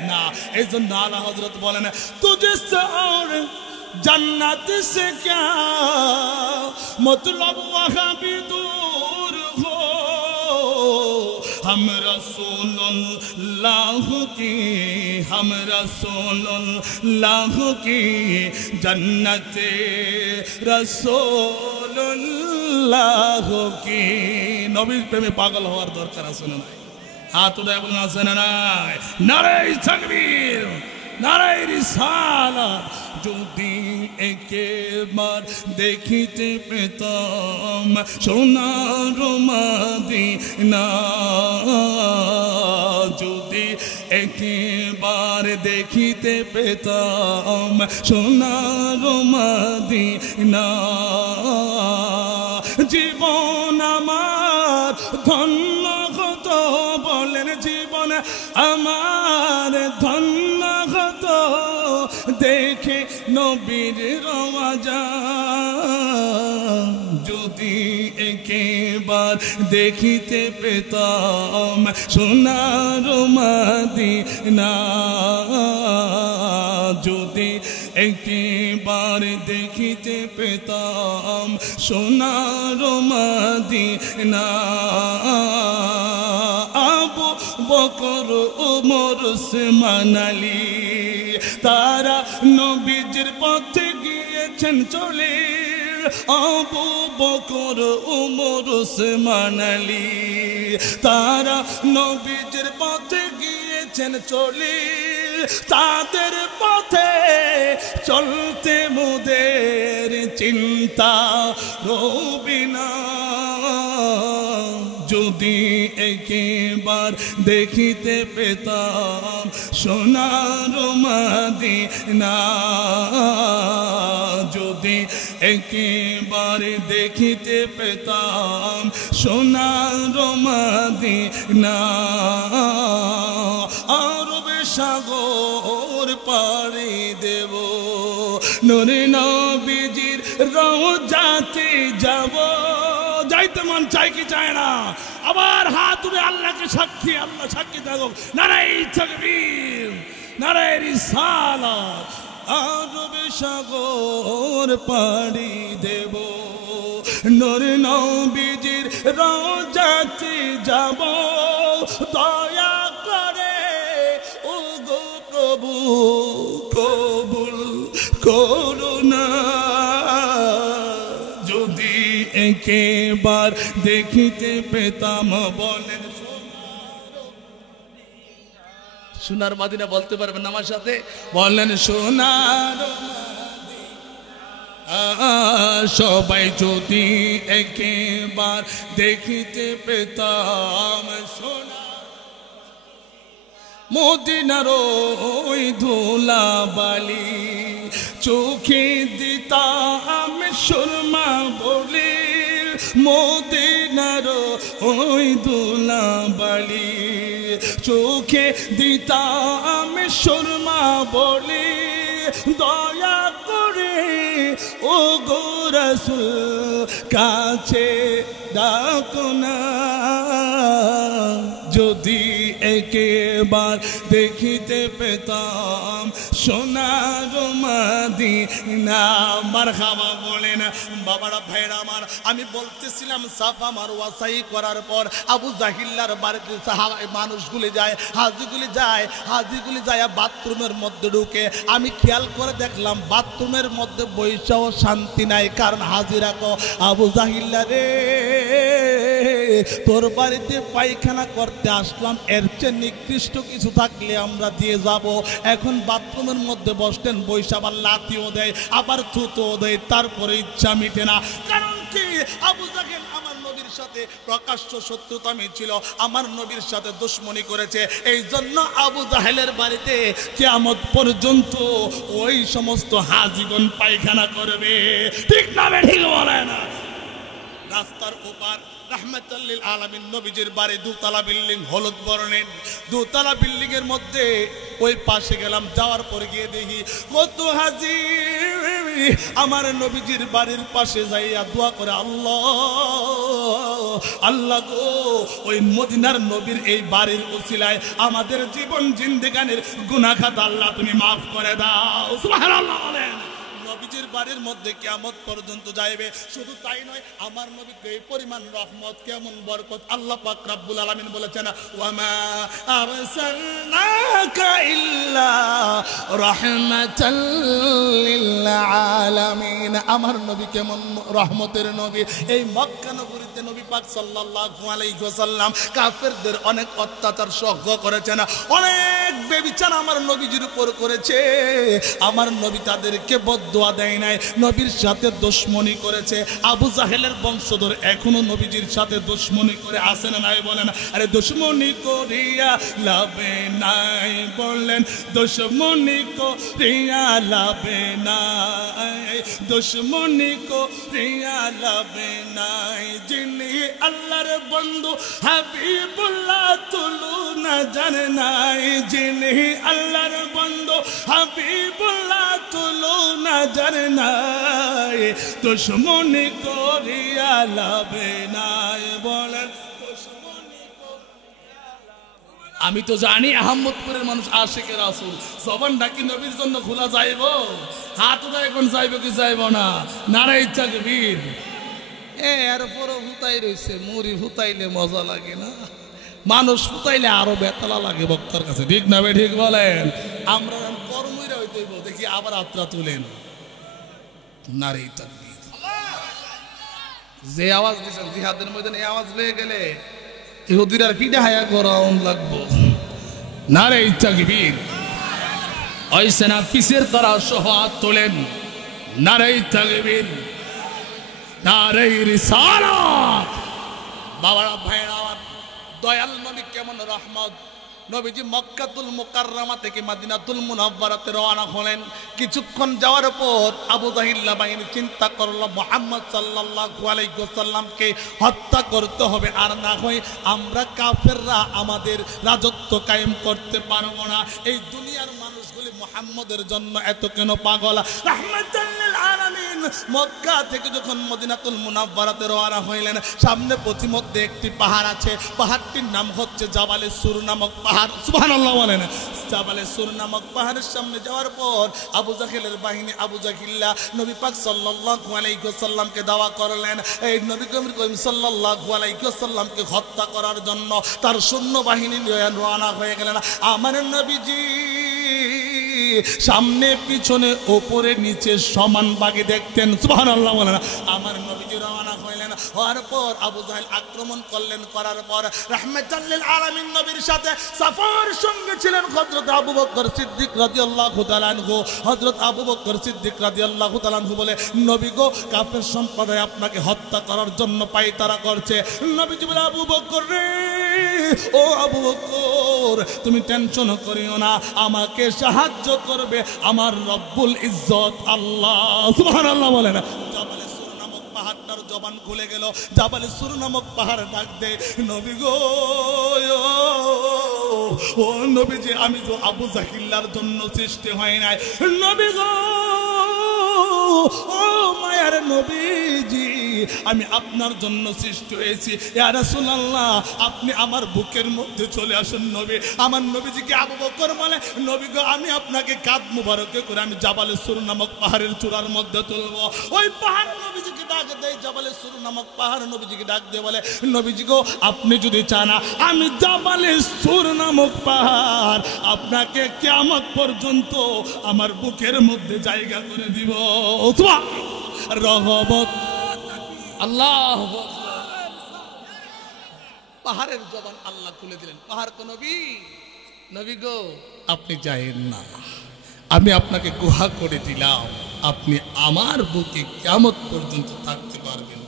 না। এইজন্য আলা হযরত বলেন, তুঝে সে और जन्नत से क्या मतलब वहाँ भी दूर हो, हम रसूलुल्लाह की जन्नते रसूलुल्लाह की। নবীর প্রেমে পাগল হওয়ার দরকার আছে না? হাত উঠায় বলুন, আছে না নাই? নারে তাকবীর, নারে রিসালাত। যদি একবার দেখিতে পেতাম সোনার মদিনা, যদি একবার দেখিতে পেতাম সোনার মদিনা, জীবন আমার ধন্য হতো। বলেন, জীবন আমার ধন্য হতো দেখে নবীর রওজা। যদি একবার দেখিতে পেতাম সোনার মদিনা, যদি একবার দেখিতে পেতাম সোনার মদিনা। আবু বকর ওমর ওসমান আলী তারা নবীজির পথে গিয়েছেন চলে। আবু বকর ওমর ওসমান আলী তারা নবীজির পথে গিয়েছেন চলে। তাদের পথে চলতে মোদের চিন্তা রবে না। যদি একবার দেখিতে পেতাম সোনার মদিনা, যদি একবার দেখিতে পেতাম সোনার মদিনা, আরবে সাগর পাড়ি দেব, নূরে নবীজির রওজাতে যাব। যাইতে মন চাই কি চায় না? আবার হাত তুলে আল্লাহকে সাক্ষী, আল্লাহ সাক্ষী থাকুক। নারায়ে তাকবীর, নারায়ে রিসালাত। আরবে সাগর পাড়ি দেব, নূরে নবীজির রওজাতে যাব। দয়া করে ও গো প্রভু কবুল করুণা, যদি একবার দেখিতে পেতাম। বলেন সোনার মদিনা বলতে পারবেন আমার সাথে? বলেন সোনার সবাই যদি একবার দেখিতে পেতাম সোনা মদিনার ওই ধুলাবালি, চোখে দিতাম সুরমা বলে। মদিনার ওই ধুলাবালি, চোখে দিতাম সুরমা বলে। দয়া করে ও গো রাসূল কাছে ডাকো না যদি একবার দেখিতে পেতাম সোনার মদিনা মারহাবা বলেন বাবারা ভাইরা আমার আমি বলতেছিলাম সাফা মারওয়া সাই করার পর আবু জাহিল্লার বাড়িতে সাহাবা মানুষগুলি যায় হাজিগুলি যায় বাথরুমের মধ্যে ঢুকে আমি খেয়াল করে দেখলাম বাথরুমের মধ্যে বৈশাও শান্তি নাই কারণ হাজিরা কো আবু জাহিল্লা রে তোর বাড়িতে পায়খানা করতে আসলাম এর চেয়ে নিকৃষ্ট কিছু থাকলে আমরা দিয়ে যাব এখন বাথরুমের মধ্যে বসতেন বৈশা আবার লাথিও দেয় আবার থুতোও দেয় তারপরে ইচ্ছা মিটে না কারণ কি আবু জাহেল আমার নবীর সাথে প্রকাশ্য শত্রুতা ছিল আমার নবীর সাথে দুশমনি করেছে এই জন্য আবু জাহেলের বাড়িতে কিয়ামত পর্যন্ত ওই সমস্ত হাজিগণ পায়খানা করবে ঠিক না ঠিক বলে না রাস্তার ওপার রাহমাতুল লিল আলামিন নবীজির বাড়ি দুতলা বিল্ডিং হলুদ বর্ণের দুতলা বিল্ডিং এর মধ্যে ওই পাশে গেলাম যাওয়ার পর গিয়ে দেখি কত হাজি আমার নবীজির বাড়ির পাশে যাইয়া দোয়া করে আল্লাহ গো ওই মদিনার নবীর এই বাড়ির উসিলায় আমাদের জীবন জিন্দেগানির গুনাহ খাতা আল্লাহ তুমি maaf করে দাও সুবহানাল্লাহ বলেন নবীজির বাড়ির মধ্যে কিয়ামত পর্যন্ত যাইবে শুধু তাই নয় আমার নবীকে এই পরিমাণ রহমত কেমন বরকত আল্লাহ পাক রব্বুল আলামিন বলেছেন ওয়া মা আরসালনাকা ইল্লা রাহমাতাল লিল আলামিন আমার নবী কেমন রহমতের নবী এই মক্কা নগরীতে নবী পাক সাল্লাল্লাহু আলাইহি ওয়াসাল্লাম কাফেরদের অনেক অত্যাচার সহ্য করেছেন অনেক বেবিচার আমার নবীজির উপর করেছে আমার নবী তাদেরকে বদদুয়া দেয় নাই নবীর সাথে দুশমনি করেছে আবু জাহেলের বংশধর এখনো নবীজির সাথে দুশমনি করে আসে না নাই বলেন আরে দুশমনি করিয়া লাভে নাই বলেন দুশমনি করিয়া লাভে নাই দুশমনি করিয়া লাভে নাই যিনি আল্লাহর বন্ধু হাবিবুল্লাহ তুলু না জানে নাই যিনি আল্লাহর বন্ধু হাবিবুল্লাহ তুলু না জানে নাই দুশমনি করিয়া লাভে নাই বলেন আমি তো জানি আহমদপুরের মানুষ আশিকে রাসূল জবানটা কি নবীর জন্য খোলা যাইব হাত উঠা এখন যাইব কি যাইব না নারায়ে তাকবীর এরপরও হুতাই রয়েছে মুড়ি হুতাইলে মজা লাগে না মানুষ হুতাইলে আরো বেতলা লাগে বক্তার কাছে ঠিক না বে ঠিক বলেন আমরা কর্মীরা হইতে দেখি আবার আত্রা তুলেন নারায়ে তাকবীর যে আওয়াজ দিছেন জিহাদের ময়দানে এই আওয়াজ লয়ে গেলে ইহুদির আর পিঠে হায়া করাউন লাগবো নারায়ে তাকবীর ওই সেনা পিসের তারা সহ হাত তোলেন নারায়ে তাকবীর নারায়ে রিসালাত বাবারা ভাইরা আমার দয়াল নবী কেমন রহমত নবীজি মক্কাতুল মুকাররমা থেকে মদিনাতুল মুনাওয়ারাতে রওনা হলেন কিছুক্ষণ যাওয়ার পর আবু জাহিল্লা বাহিনী চিন্তা করলো মুহাম্মদ সাল্লাল্লাহু আলাইহি ওয়াসাল্লামকে হত্যা করতে হবে আর না হয় আমরা কাফেররা আমাদের রাজত্ব কায়েম করতে পারবো না এই দুনিয়ার মানুষগুলি মুহাম্মদের জন্য এত কেন পাগল রাহমাতুল লিল আলামিন মক্কা থেকে যখন মদিনাতুল মুনাওয়ারাতে রওনা হইলেন সামনে পথিমধ্যে একটি পাহাড় আছে পাহাড়টির নাম হচ্ছে জাবালে সুর নামক সুবহানাল্লাহ বলেন জাবালে সুর নামক পাহাড়ের সামনে যাওয়ার পর আবু জাহেলের বাহিনী আবু জাহিল্লা নবী পাক সাল্লাল্লাহু আলাইহি ওয়াসাল্লামকে দাওয়া করলেন এই নবী করিম সাল্লাল্লাহু আলাইহি ওয়াসাল্লামকে হত্যা করার জন্য তার সৈন্য বাহিনী নিয়ে রওনা হয়ে গেলেন আমার নবীজি সামনে পিছনে উপরে নিচে সমান ভাগে দেখতেন সুবহানাল্লাহ বলেন আমার নবীজি রওনা হইলেন হওয়ার পর আবু জাহেল আক্রমণ করলেন করার পর রাহমাতুল লিল আলামিন নবীর সাথে সাফার সঙ্গে ছিলেন হযরত আবু বকর সিদ্দিক রাদিয়াল্লাহু তাআলা আনহু হযরত আবু বকর সিদ্দিক রাদিয়াল্লাহু তাআলা আনহু বলে নবী গো কাফের সম্প্রদায় আপনাকে হত্যা করার জন্য পায়তারা করছে নবীজি বলে আবু বকর রে ও আবু বকর তুমি টেনশন করিও না আমাকে সাহায্য করবে আমার রব্বুল ইজ্জত আল্লাহ সুবহানাল্লাহ বলেন জাবালে সুর নামক পাহাড়টার জবান খুলে গেল জাবালে সুর নামক পাহাড় ডাক দে নবী গো ও নবীজি আমি তো আবু জাহিল্লার জন্য সৃষ্টি হয় নাই নবী গো ও নবীজি আমি আপনার জন্য সৃষ্টি হয়েছি, ইয়া রাসূলুল্লাহ আপনি আমার বুকের মধ্যে চলে আসুন নবী। আমার নবীজিকে আবু বকর বলে, নবী গো আমি আপনাকে কাঁধ মুবারকে করে আমি জাবালে সুর নামক পাহাড়ের চূড়ার মধ্যে তুলবো। ওই পাহাড় নবীজিকে ডাক দেয়, জাবালে সুর নামক পাহাড় নবীজিকে ডাক দিয়ে বলে, নবীজি গো আপনি যদি চান আমি জাবালে সুর নামক পাহাড় আপনাকে কিয়ামত পর্যন্ত আমার বুকের মধ্যে জায়গা করে দিব। রহমত আল্লাহ, পাহাড়ের জবান আল্লাহ খুলে দিলেন। পাহাড় তো নবী, নবী গো আপনি যায়েন না, আমি আপনাকে গুহা করে দিলাম, আপনি আমার বুকে কিয়ামত পর্যন্ত থাকতে পারবেন।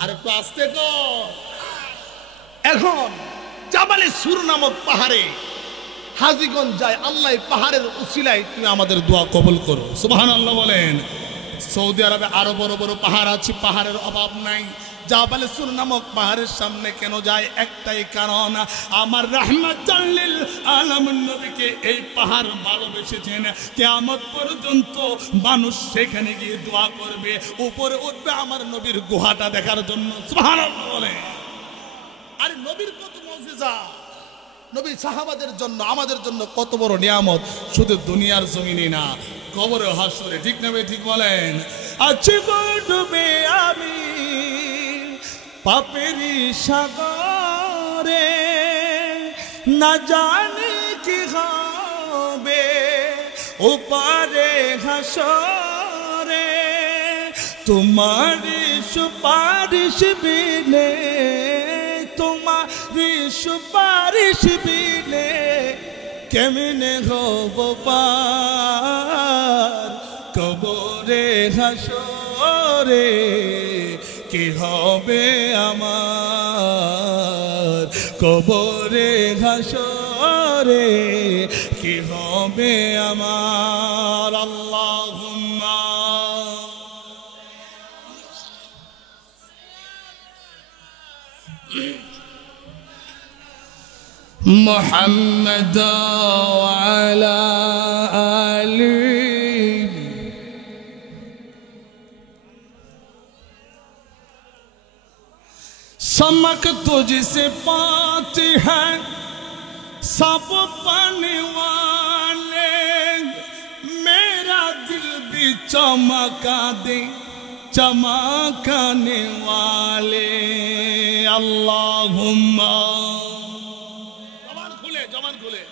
আর একটু আসতে তো এখন জাবালে সুর নামক পাহাড়ে হাজীগঞ্জ যায়। আল্লাহ পাহাড়ের উসিলায় তুমি আমাদের দোয়া কবুল করো, সুবহানাল্লাহ বলেন। সৌদি আরবে আরো বড় বড় পাহাড় আছে, পাহাড়ের অভাব নাই। জাবালে সুর নামক পাহাড়ের সামনে কেন যায়? একটাই কারণ, আমার রাহমাতুল লিল আলামিন নবীকে এই পাহাড় ভালোবেসেছেন। কিয়ামত পর্যন্ত মানুষ সেখানে গিয়ে দোয়া করবে, উপরে উঠবে আমার নবীর গুহাটা দেখার জন্য, সুবহানাল্লাহ বলে। আরে নবীর কত মুজিজা, নবী সাহাবাদের জন্য আমাদের জন্য কত বড় নিয়ামত, শুধু দুনিয়ার জমিনে না কবরে হাসরে, ঠিক না ভাই ঠিক বলেন। আছি ডুবে আমি পাপেরি সাগরে, না জানি কি হবে ওপারে হাসরে, তোমারি সুপারিশ বিনে, তোমারি সুপারিশ বিনে কেমনে হব পার, কবরে হাসরে কি হবে আমার, কবরে হাসরে কি হবে আমার। আল্লাহুম্মা মুহাম্মাদ ওয়া আলা আলি समक तुझसे पाते हैं सब पाने वाले, मेरा दिल भी चमका दे चमकाने वाले। अल्लाहुम्मा जबान खुले, जबान खुले।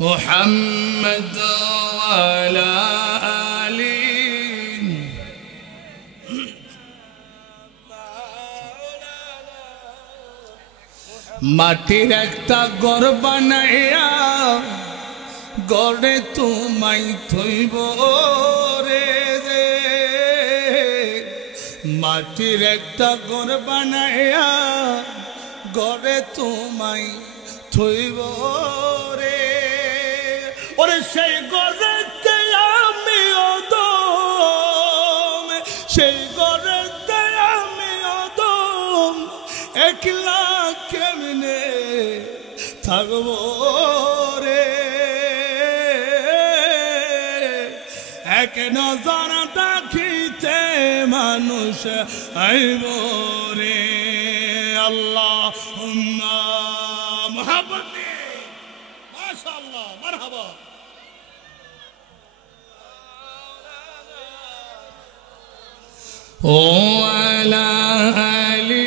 मुहम्मद वाला মাটির একটা ঘর বানাইয়া গড়ে তোমায় থইব রে, মাটির একটা ঘর বানাইয়া গড়ে তোমায় থইব রে, ওরে সেই ঘরেতে আমি অদম, সেই ঘরেতে আমি অদম, একলা কেমনে থাকবো রে, এক নজর দেখিতে মানুষ আইব রে। আল্লাহুম্মা মুহাব্বতে মাশাআল্লাহ মারহাবা। ও আলা আলি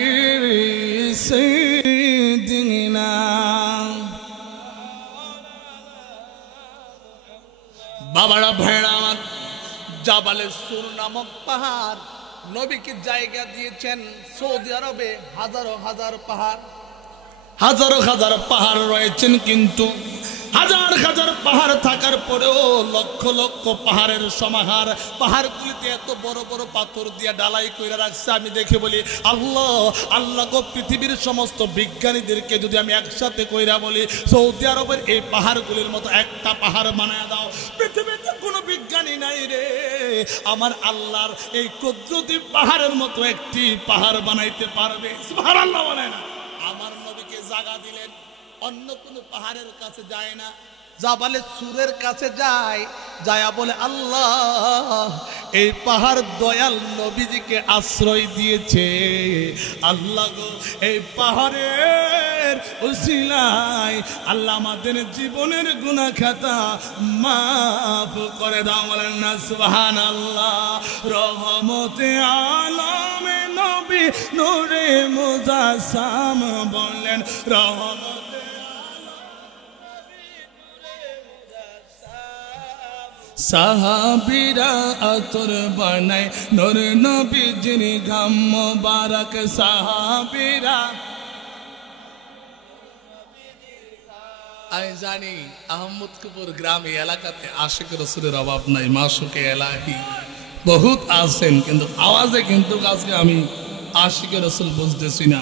সাইয়্যিদিনা, বাবারা ভেড়া আমার জাবালে সুর নামক পাহাড় নবীকে জায়গা দিয়েছেন। সৌদি আরবে হাজারো হাজার পাহাড়, হাজারো হাজার পাহাড় রয়েছেন, কিন্তু হাজার হাজার পাহাড় থাকার পরেও লক্ষ লক্ষ পাহাড়ের সমাহার, পাহাড়গুলিতে এত বড় বড় পাথর দিয়ে ডালাই করে রাখছে। আমি দেখে বলি আল্লাহ আল্লাহ গো, পৃথিবীর সমস্ত বিজ্ঞানীদেরকে যদি আমি একসাথে কইরা বলি সৌদি আরবের এই পাহাড়গুলির মতো একটা পাহাড় বানায় দাও, পৃথিবীতে কোনো বিজ্ঞানী নাই রে আমার আল্লাহর এই কুদরতি পাহাড়ের মতো একটি পাহাড় বানাইতে পারবে। সুবহানাল্লাহ বলেন। আমার নবীকে জায়গা দিলেন, অন্য কোনো পাহাড়ের কাছে যায় না, জাবালে সুরের কাছে যায়, যায়া বলে আল্লাহ এই পাহাড় দয়াল নবীজিকে আশ্রয় দিয়েছে, আল্লাহ গো এই পাহাড়ের উসিলায় আল্লাহ আমাদের জীবনের গুনাহ খাতা মাফ করে দাও, বলেন না সুবহানাল্লাহ। রহমতে আলমে নবী নূরে মুজাসসাম বললেন রহমত সাহাবীরা আতর বানায় নূর নবীজির ঘাম মোবারক, সাহাবীরা আমি জানি আহমদপুর গ্রামে এলাকাতে আশিক রাসূলের অভাব নাই, মাশুকে এলাহি বহুত আছেন, কিন্তু আওয়াজে কিন্তু আজকে আমি আশিক রাসূল বুঝতেছি না।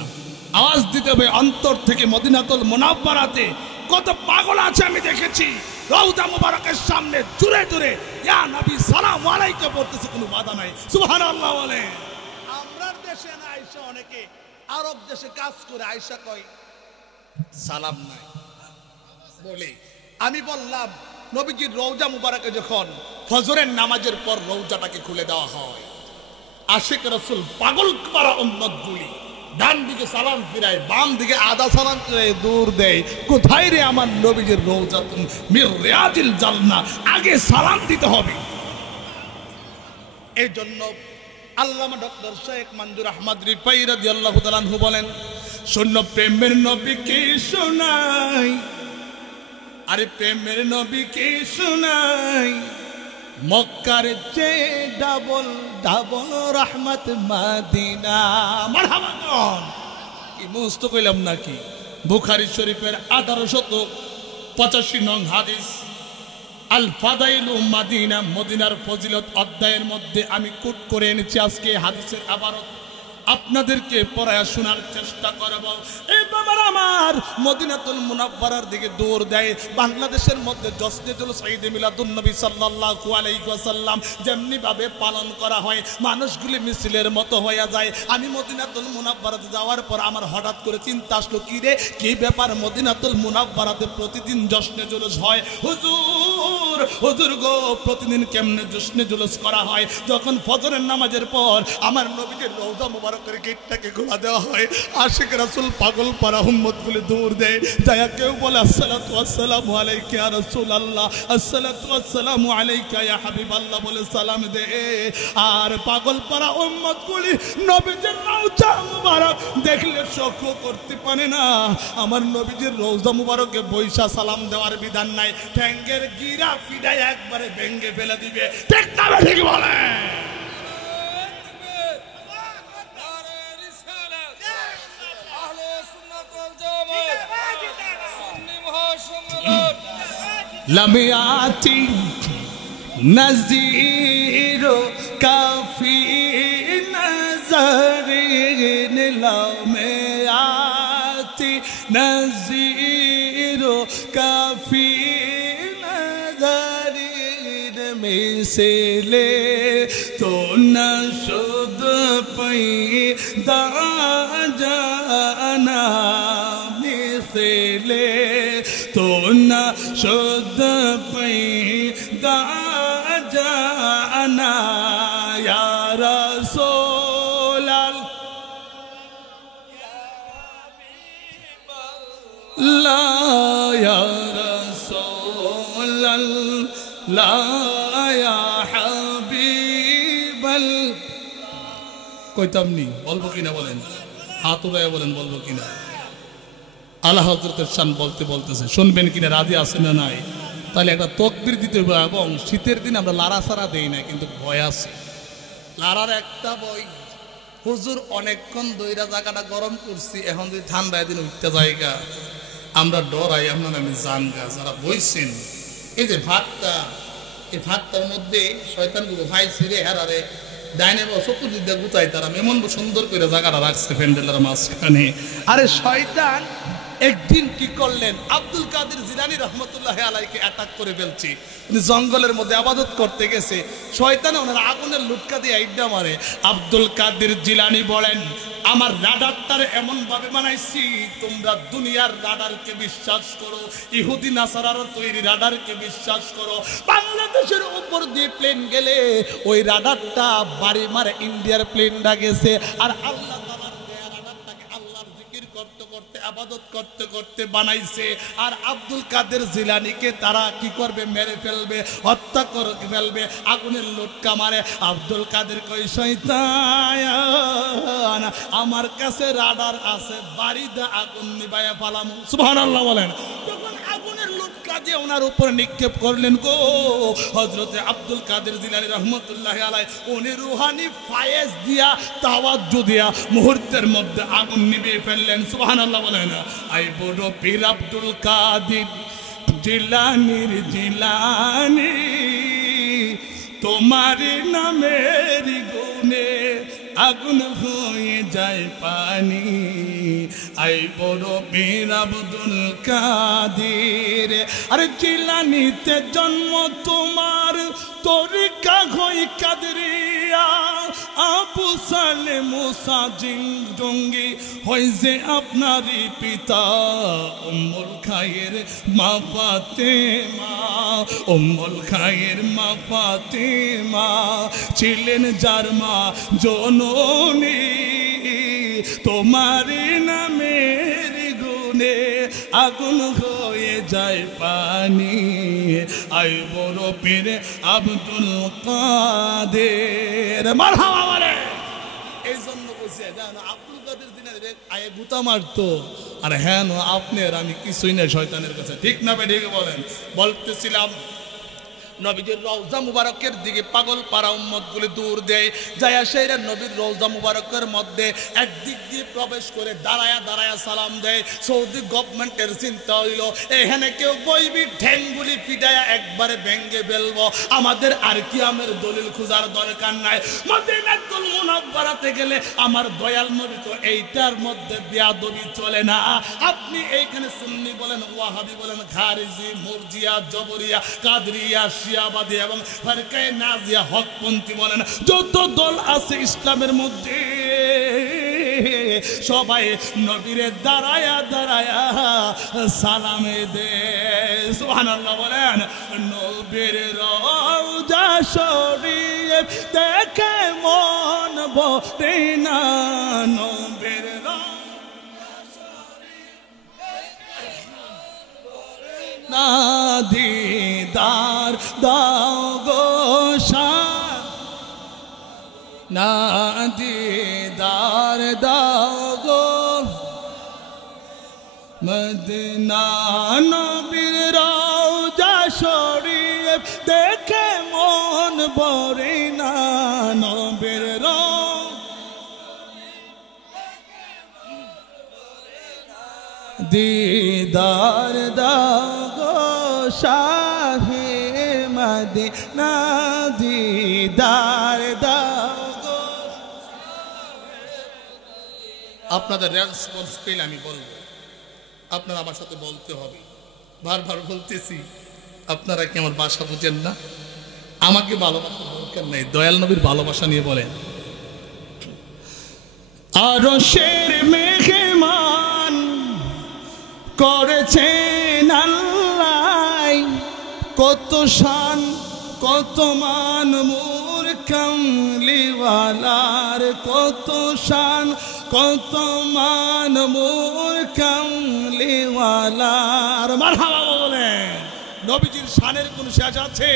আওয়াজ দিতে হবে অন্তর থেকে। মদিনাতুল মুনাওয়ারাতে কত পাগল আছে আমি দেখেছি, রওজা মুবারকের সামনে জুড়ে জুড়ে ইয়া নবী সালাম আলাইকা বলতেছে, কোনো বাধা নাই। সুবহানাল্লাহ বলে। আমরার দেশে না আয়েশা, অনেকে আরব দেশে কাজ করে আয়েশা কয় সালাম নাই বলে। আমি বললাম নবীজির রওজা মুবারকে যখন ফজরের নামাজের পর রওজাটাকে খুলে দেওয়া হয়, আশিক রাসূল পাগল করা উম্মতগুলি ডান দিকে সালাম ফিরায়, বাম দিকে আধা সালাম ফিরায় দূর দেয়। কোথায় রে আমার নবীজির রওজা মির রিয়াজিল জান্নাহ, আগে সালাম দিতে হবে। এই জন্য আল্লামা ডক্টর শেখ মঞ্জুর আহমদ রিফাই রাদিয়াল্লাহু তাআলা আনহু বলেন, শূন্য প্রেমের নবীকে শোনাই, আরে প্রেমের নবীকে শোনাই, মক্কার চেয়ে ডাবল ডাবল রহমত মদিনা। মারহাবা কোন কি মুস্ত কইলাম নাকি? বুখারী শরীফের 1885 নং হাদিস আল ফাদাইলু মাদিনা, মদিনার ফজিলত অধ্যায়ের মধ্যে আমি কোট করে এনেছি। আজকে হাদিসের আবারত আপনাদেরকে পড়ায়া শোনার চেষ্টা করব। এই বাবার আমার মদিনাতুল মুনাওয়ারার দিকে দৌড় দেয়। বাংলাদেশের মধ্যে জশ্নে জুলুস ঈদে মিলাদুন নবী সাল্লাল্লাহু আলাইহি ওয়াসাল্লাম যেমনি ভাবে পালন করা হয়, মানুষগুলি মিছিলের মতো হয়ে যায়। আমি মদিনাতুল মুনাওয়ারাতে যাওয়ার পর আমার হঠাৎ করে চিন্তা আসলো, কি রে কি ব্যাপার, মদিনাতুল মুনাওয়ারাতে প্রতিদিন জশ্নে জুলুস হয়। হুজুর হুজুর গো, প্রতিদিন কেমনে জশ্নে জুলুস করা হয়? যখন ফজরের নামাজের পর আমার নবীজির রওজা মুবারকের গেটটাকে খোলা দেওয়া হয়, আশিক রাসূল পাগল পারা উম্মতগুলি দৌড় দেয়, যায়া কেউ বলে আসসালাতু ওয়াসসালামু আলাইকা ইয়া রাসূলুল্লাহ, আসসালাতু ওয়াসসালামু আলাইকা ইয়া হাবিবাল্লাহ বলে সালাম দে। আর পাগল পারা উম্মতগুলি নবীজির রওজা মুবারক দেখলে শোক করতে পারে না। আমার নবীজির রওজা মুবারকে বৈশা সালাম দেওয়ার বিধান নাই, ঠ্যাঙ্গের গিরা ফিডায় একবারে ভেঙে ফেলে দিবে। ঠিক না ঠিক বলে? लमियाती नज़ीरो काफी नज़रीन, लमियाती नज़ीरो काफी नज़रीन, मिसले तो न शुद पैदा जाना, मिसले तो न शुद्ध पैदा जाना, या रसूल अल्लाह, या रसूल अल्लाह, या हबीब अल्लाह। কইতাম নি, বলবো কিনা বলেন? হাত উঠায় বলেন বলবো কিনা? আলা হযরতের শান বলতে বলতেছে, শুনবেন কিনা? রাজি আছে না নাই? তাহলে একটা তাকবীর দিতে হবে। এবং শীতের দিন আমরা লারা সারা দেই না, কিন্তু ভয় আছে। লারার একটা বই, হুজুর অনেকক্ষণ দইরা জায়গাটা গরম করছি, এখন যদি ঠান্ডায় দিন উঠতে জায়গা আমরা ডরাই। আপনার আমি জানগা যারা বইছেন, এই যে ভাতটা, এই ভাতটার মধ্যে শয়তানগুলো ভাই ছিঁড়ে হেরারে ডাইনে বা চতুর্দিকে গুতাই, তারা এমন সুন্দর করে জায়গাটা রাখছে প্যান্ডেলের মাঝখানে। আরে শয়তান একদিন কি করলেন, আব্দুল কাদের জিলানী রহমতুল্লাহ আলাইকে অ্যাটাক করে ফেলছি। উনি জঙ্গলের মধ্যে আবাদত করতে গেছে, শয়তানে ওনার আগুনের লুটকা দিয়ে আইডা মারে। আব্দুল কাদের জিলানী বলেন, আমার রাডারটারে এমন ভাবে বানাইছি, তোমরা দুনিয়ার রাডারকে বিশ্বাস করো, ইহুদি নাসারার তৈরি রাডারকে বিশ্বাস করো। বাংলাদেশের উপর দিয়ে প্লেন গেলে ওই রাডারটা বাড়ি মারে ইন্ডিয়ার প্লেনটা গেছে। আর আল্লাহ তাআলার দেয়া রাডারটাকে আল্লাহর জিকির করতে করতে ইবাদত করতে করতে বানাইছে। আর আব্দুল কাদের জিলানীকে তারা কি করবে, মেরে ফেলবে, হত্যা করে ফেলবে, আগুনের লুটকা মারে। আব্দুল কাদের কই, শয়তান আমার কাছে রাডার আছে, বাড়িতে আগুন নিভাইয়া ফালামু। সুবহানাল্লাহ বলেন। যখন আগুনের লুটকা দিয়ে ওনার উপরে নিক্ষেপ করলেন গো হযরতে আব্দুল কাদের জিলানী রহমতুল্লাহ আলাইহি, উনি রুহানি ফায়েজ দিয়া তাওয়াজ্জু দিয়া মুহূর্তের মধ্যে আগুন নিভিয়ে ফেললেন। সুবহানাল্লাহ বলেন। আই বড় পীর আব্দুল কাদের জিলানীর জিলানী, তোমার নামের গুণে আগুন হয়ে যায় পানি। আই বড় পীর আব্দুল কাদের, আরে জিলানীতে জন্ম তোমার, তরিকা হই কাদরিয়া, আবু সালে মুসা জঙ্গি হই যে আপনারই পিতা। উম্মুল খায়ের মা ফাতেমা, উম্মুল খায়ের মা ফাতেমা ছিলেন যার মা জননী, তোমার নামের গুণে আগুন হয়ে যায় পানি। আই বড় পীর আব্দুল কাদের, মারহাবা বলে। এই জন্য বলছে জানো আব্দুল কাদের জিলানী আয়ে গুতা মারতো, আর হ্যাঁ আপনার আমি কিছুই না শয়তানের কাছে। ঠিক না বে ঠিক বলেন। বলতেছিলাম নবীজির রওজা মুবারকের দিকে পাগল পারা উম্মতগুলি দূর দেয়, যায়া সেইরা নবীর রওজা মুবারকের মধ্যে একদিক দিয়ে প্রবেশ করে দাঁড়ায়া দাঁড়ায়া সালাম দেয়। সৌদি গভর্নমেন্টের চিন্তা হইল এখানে কেউ বইবি ঠ্যাংগুলি পিটায়া একবারে ভেঙ্গে ফেলবো, আমাদের আর কি আমের দলিল খোঁজার দরকার নাই। মদিনাতুল মুনাওয়ারাতে গেলে আমার দয়াল নবী তো এইটার মধ্যে বেয়াদবি চলে না। আপনি এইখানে সুন্নি বলেন, ওয়াহাবি বলেন, খারিজি, মুরজিয়া, জবরিয়া, কাদরিয়া, শিয়াবাদী এবং ফারকায়ে নাজিয়া, হকপন্থী বলেন, যত দল আছে ইসলামের মধ্যে সবাই নবীরে দাঁড়ায়া দাঁড়ায়া সালামে দে। সুবহানাল্লাহ বলেন। নবীর রওজা শরীফ দেখে মন ভরে না, নবীর না দিদার দাও গো শাহ, না দিদার দাও গো মদিনা, নবীর রওজা শরীফ দেখে মন ভরে না, নবীর দিদার দাও গো শাহে মদিনা, দিদার দাও গো। আপনাদের রেসপন্স পেলে আমি বলবো, আপনারা আমার সাথে বলতে হবে। বারবার বলতেছি, আপনারা কি আমার ভাষা বুঝেন না? আমাকে ভালোবাসার দরকার নেই, দয়াল নবীর ভালোবাসা নিয়ে বলেন। আরশের মেহমান করেছেন আল্লাহ, কত শান কত মান মোর কামলিওয়ালার, কত শান কত মান মোর কামলিওয়ালার। মারহাবা বলেন। নবীজির শানের কোন শেষ আছে?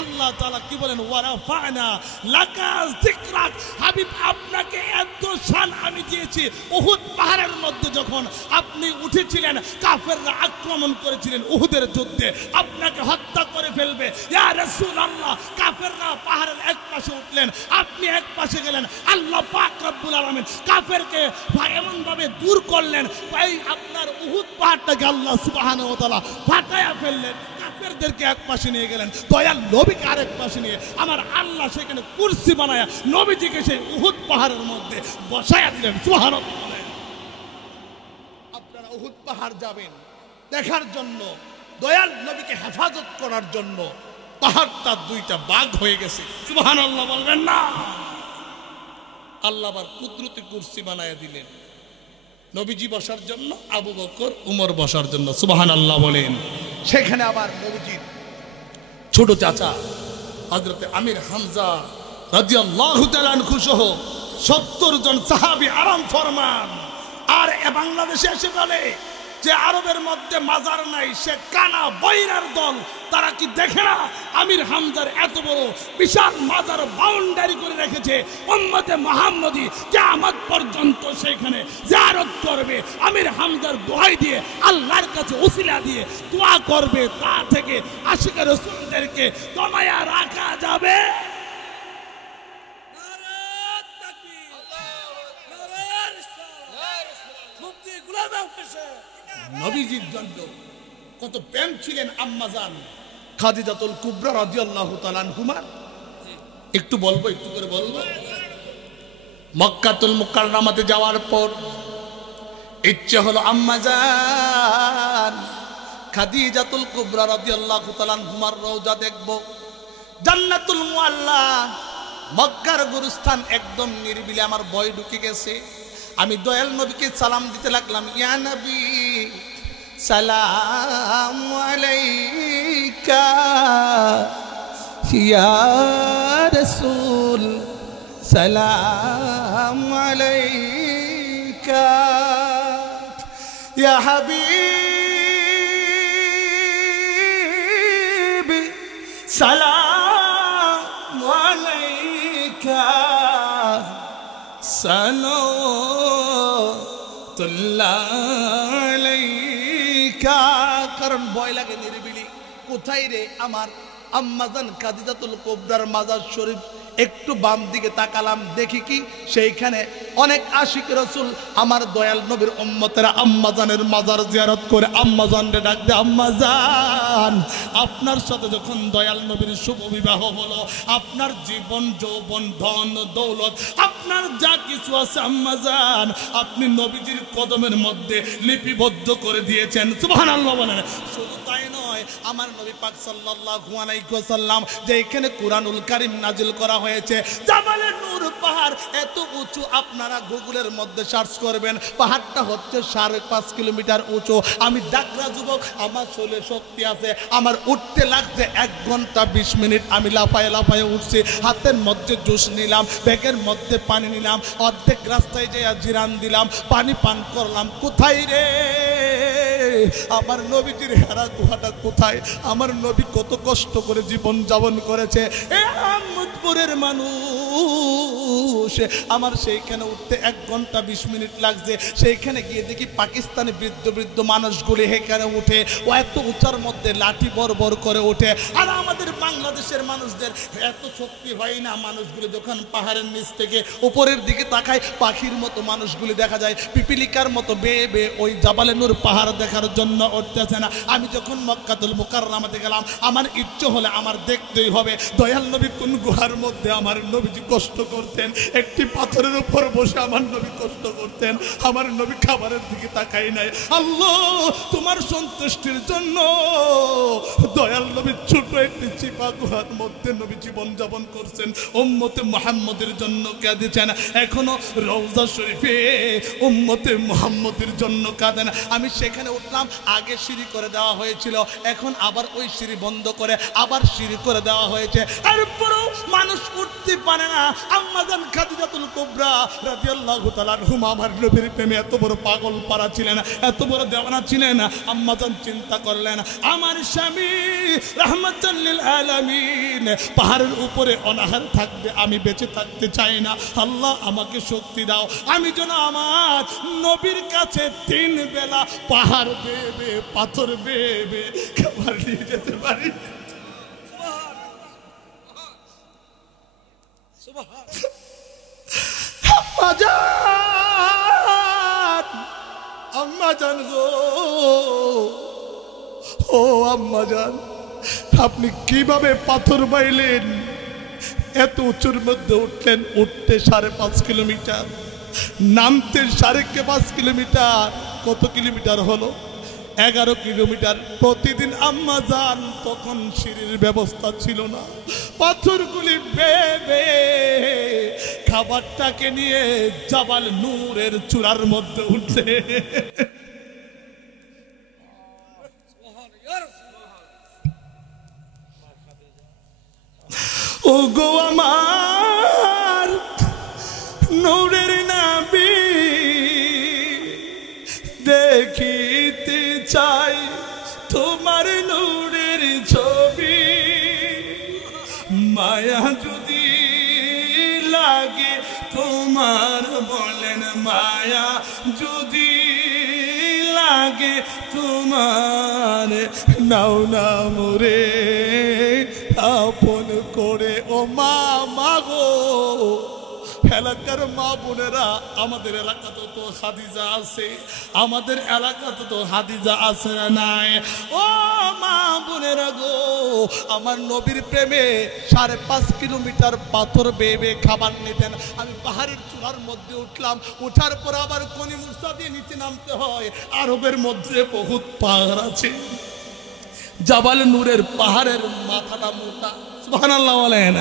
আল্লাহ তাআলা কি বলেন, ওয়ারাফা'না লাকা যিকরাক, হাবিব আপনাকে এত শান আমি দিয়েছি। উহুদ পাহাড়ের মধ্যে যখন আপনি উঠেছিলেন, কাফেররা আক্রমণ করেছিলেন উহুদের যুদ্ধে, আপনাকে হত্যা করে ফেলবে। ইয়া রাসূলুল্লাহ, কাফেররা পাহাড়ের এক পাশে উঠলেন, আপনি এক পাশে গেলেন। আল্লাহ পাক রব্বুল আলামিন কাফেরকে এমন ভাবে দূর করলেন, ভাই আপনার উহুদ পাহাড়টাকে আল্লাহ সুবহানাহু ওয়া তাআলা ফাটায়া ফেললেন। কাফেরদেরকে এক পাশে নিয়ে গেলেন, দয়াল নবীকে আরেক পাশে নিয়ে আমার আল্লাহ সেখানে কুরসি বানায়া নবীজিকে সেই উহুদ পাহাড়ের মধ্যে বসায়া দিলেন। সুবহানাল্লাহ। আপনারা উহুদ পাহাড় যাবেন দেখার জন্য, দয়াল নবীকে হেফাজত করার জন্য। পাহাড়টা দুইটা ভাগ হয়ে গেছে, সুবহানাল্লাহ বলবেন না? আল্লাহ আবার কুদরতি কুরসি বানায় দিলেন, নবীজি বসার জন্য, আবু বকর উমর বসার জন্য, সুবহানাল্লাহ বলেন। সেখানে আবার নবীজির ছোট চাচা হযরতে আমির হামজা রাদিয়াল্লাহু তাআলা আনহু সহ 70 জন সাহাবী আরাম ফরমান। আর বাংলাদেশে এসে বলে যে আরবের মধ্যে মাজার নাই, সে কানা বৈরার দল। তারা কি দেখে না আমির হামজার এত বড় বিশাল মাজার বাউন্ডারি করে রেখেছে? উম্মতে মুহাম্মদী কিয়ামত পর্যন্ত সেখানে জিয়ারত করবে, আমির হামজার দোহাই দিয়ে আল্লাহর কাছে উসিলা দিয়ে দোয়া করবে, তা থেকে আশিক রাসূলদেরকে দমায়া রাখা যাবে? নবীজির জন্য কত প্রেম ছিলেন আম্মাজান খাদিজাতুল কুবরা রাদিয়াল্লাহু তাআলা আনহুমার। একটু বলবো, একটু করে বলবো। মক্কাতুল মুকাররমাতে যাওয়ার পর ইচ্ছে হলো আম্মাজান খাদিজাতুল কুবরা রাদিয়াল্লাহু তাআলা আনহুমার রওজা দেখব। জান্নাতুল মুআল্লা, মক্কার গুরুস্থান, একদম নিরিবিলি। আমার ভয় ঢুকে গেছে। আমি দয়াল নবীকে সালাম দিতে লাগলাম, ইয়া নবী সালাম আলাইকা, ইয়া রাসূল সালাম আলাইকা, ইয়া হাবিব সালাম আলাইকা, সালাতুল্লাহ আলাইকা। কারণ ভয় লাগে নিরিবিলি। কোথায় রে আমার আম্মাজান খাদিজাতুল কুবরার মাজার শরীফ? একটু বাম দিকে তাকালাম, দেখি কি সেইখানে অনেক আশিক রাসূল আমার দয়াল নবীর উম্মতেরা আম্মাজানের মাজার জিয়ারত করে আম্মাজানকে ডাক দে, আম্মাজান আপনার সাথে যখন দয়াল নবীর শুভ বিবাহ হলো, আপনার জীবন যৌবন ধন দৌলত আপনার যা কিছু আছে আম্মাজান আপনি নবীজির কদমের মধ্যে লিপিবদ্ধ করে দিয়েছেন, সুবহানাল্লাহ বলেন। শুধু তাই নয়, আমার নবী পাক সাল্লাল্লাহু আলাইহি ওয়াসাল্লাম যে এখানে কুরআনুল কারীম নাজিল করা হয়েছে, জাবালে নূর পাহাড় এত উঁচু, আপনারা গুগলের মধ্যে সার্চ করবেন, পাহাড়টা হচ্ছে 5.5 কিলোমিটার উঁচু। আমি ডাকরা যুবক, আমার শরীরে শক্তি আছে, আমার উঠতে লাগছে 1 ঘন্টা 20 মিনিট। আমি লাফায় লাফায় উঠছি, হাতের মধ্যে জুস নিলাম, ব্যাগের মধ্যে পানি নিলাম, অর্ধেক রাস্তায় যেয়ে জিরান দিলাম, পানি পান করলাম। কোথায় রে আমার নবীজির হেরা গুহাটা কোথায়? আমার নবী কত কষ্ট করে জীবন যাপন করেছে। এ আহমদপুরের মানুষ, আমার সেইখানে উঠতে 1 ঘন্টা 20 মিনিট লাগছে। সেইখানে গিয়ে দেখি পাকিস্তানি বৃদ্ধ বৃদ্ধ মানুষগুলি সেখানে উঠে, ও এত উঁচার মধ্যে লাঠি বর করে ওঠে। আর আমাদের বাংলাদেশের মানুষদের এত শক্তি হয় না, মানুষগুলি যখন পাহাড়ের নিচ থেকে উপরের দিকে তাকায় পাখির মতো মানুষগুলি দেখা যায়, পিপিলিকার মতো বেয়ে বেয়ে ওই জাবালে নূর পাহাড় দেখার জন্য উঠতেছে না। আমি যখন মক্কাতুল মুকাররমাতে গেলাম, আমার ইচ্ছে হলে আমার দেখতেই হবে দয়াল নবী কোন গুহার মধ্যে আমার নবীজি কষ্ট করতেন। একটি পাথরের উপর বসে আমার নবী কষ্ট করতেন, আমার নবী খাবারের দিকে তাকাই নাই। আল্লাহ তোমার সন্তুষ্টির জন্য দয়াল নবী ছোট একটি চিপা গুহার মধ্যে নবী জীবন যাপন করছেন, উম্মতে মুহাম্মদের জন্য কাঁদেছেন। এখনো রওজা শরীফে উম্মতে মুহাম্মদের জন্য কাঁদেন। আমি সেখানে উঠলাম, আগে সিঁড়ি করে দেওয়া হয়েছিল, এখন আবার ওই সিঁড়ি বন্ধ করে আবার সিঁড়ি করে দেওয়া হয়েছে। এরপরও মানুষ উঠতে পারে না। আম্মাজান খাদিজাতুল কুবরা রাদিয়াল্লাহু তাআলা আনহুমা আমার নবীর প্রেমে এত বড় পাগল পারা ছিলেন, এত বড় দেওয়ানা ছিলেন। আম্মাজান চিন্তা করলেন, আমার স্বামী রাহমাতাল লিল আলামিন পাহাড়ের উপরে অনাহার থাকবে, আমি বেঁচে থাকতে চাই না। আল্লাহ আমাকে শক্তি দাও, আমি যেন আমার নবীর কাছে 3 বেলা পাহাড় বেয়ে বেয়ে পাথর বেয়ে বেয়ে খাবার নিয়ে যেতে পারি। আম্মাজান গো, ও আম্মাজান আপনি কিভাবে পাথর বাইলেন? এত উঁচুর মধ্যে উঠলেন, উঠতে 5.5 কিলোমিটার, নামতে 5.5 কিলোমিটার, কত কিলোমিটার হলো? 11 কিলোমিটার। প্রতিদিন আম্মা যান, তখন সিঁড়ির ব্যবস্থা ছিল না, পাথরগুলি বেয়ে খাবারটাকে নিয়ে জাবাল নূরের চূড়ার মধ্যে উঠছে। ও গো আমার নূরের নবী, দেখিতে চাই তোমার নূরের ছবি, মায়া যদি লাগে তোমার, বলেন মায়া যদি লাগে তোমার, নাও না মোরে আপন করে। ও মা, মাগো এলাকার মা বোনেরা, আমাদের এলাকাতে তো হাদিজা আছে, আমাদের এলাকাতে তো হাদিজা আছে না নাই? ও মা বোনেরা গো, আমার নবীর প্রেমে 5.5 কিলোমিটার পাথর বেয়ে খাবার নিতেন। আমি পাহাড়ের চূড়ার মধ্যে উঠলাম, উঠার পর আবার কোনি মুসা দিয়ে নিচে নামতে হয়। আরবের মধ্যে বহুত পাহাড় আছে, জাবাল নূরের পাহাড়ের মাথাটা মোটা। সুবহানাল্লাহ বলেন।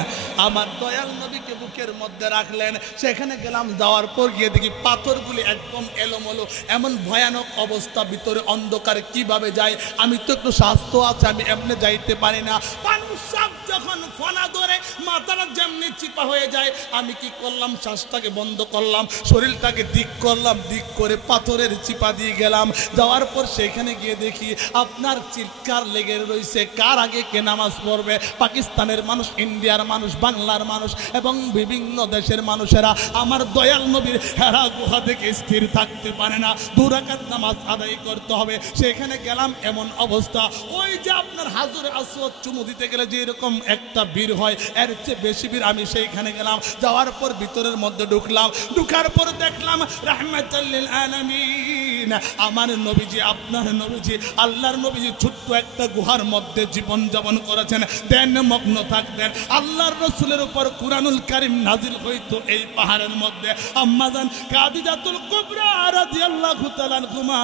আমার দয়াল নবীকে বুকের মধ্যে রাখলেন, সেখানে গেলাম। যাওয়ার পর গিয়ে দেখি পাথরগুলি একদম এলোমেলো, এমন ভয়ানক অবস্থা, ভিতরে অন্ধকার, কিভাবে যায়? আমি তো একটু স্বাস্থ্য আছে, আমি এমনি যাইতে পারি না। মানুষ সব যখন ফনা ধরে মাথাটা যেমনি চিপা হয়ে যায়, আমি কি করলাম? শ্বাসটাকে বন্ধ করলাম, শরীরটাকে দিক করলাম, দিক করে পাথরের চিপা দিয়ে গেলাম। যাওয়ার পর সেখানে গিয়ে দেখি আপনার চিৎকার লেগে রয়েছে, কার আগে কে নামাজ পড়বে? পাকিস্তানের মানুষ, ইন্ডিয়ার মানুষ, বাংলার মানুষ এবং বিভিন্ন দেশের মানুষেরা আমার দয়াল নবীর হেরা গুহা থেকে স্থির থাকতে পারে না, 2 রাকাত নামাজ আদায় করতে হবে। সেখানে গেলাম, এমন অবস্থা, ওই যে আপনার হাজরে আসওয়াদ চুমু দিতে গেলে যে এরকম একটা ভিড় হয়, এর চেয়ে বেশি ভিড়। আমি সেইখানে গেলাম, যাওয়ার পর ভিতরের মধ্যে ঢুকলাম। ঢুকার পর দেখলাম রাহমাতাল লিল আলামিন আমার নবীজি, আপনার নবীজি, আল্লাহর নবীজি ছোট্ট একটা গুহার মধ্যে জীবন যাপন করেছেন, দেন মগ্ন থাকতেন। আল্লাহর রাসূলের উপর কুরআনুল কারীম নাজিল হইতো এই পাহাড়ের মধ্যে। আম্মা জান খাদিজাতুল কুবরা রাদিয়াল্লাহু তাআলা আনহা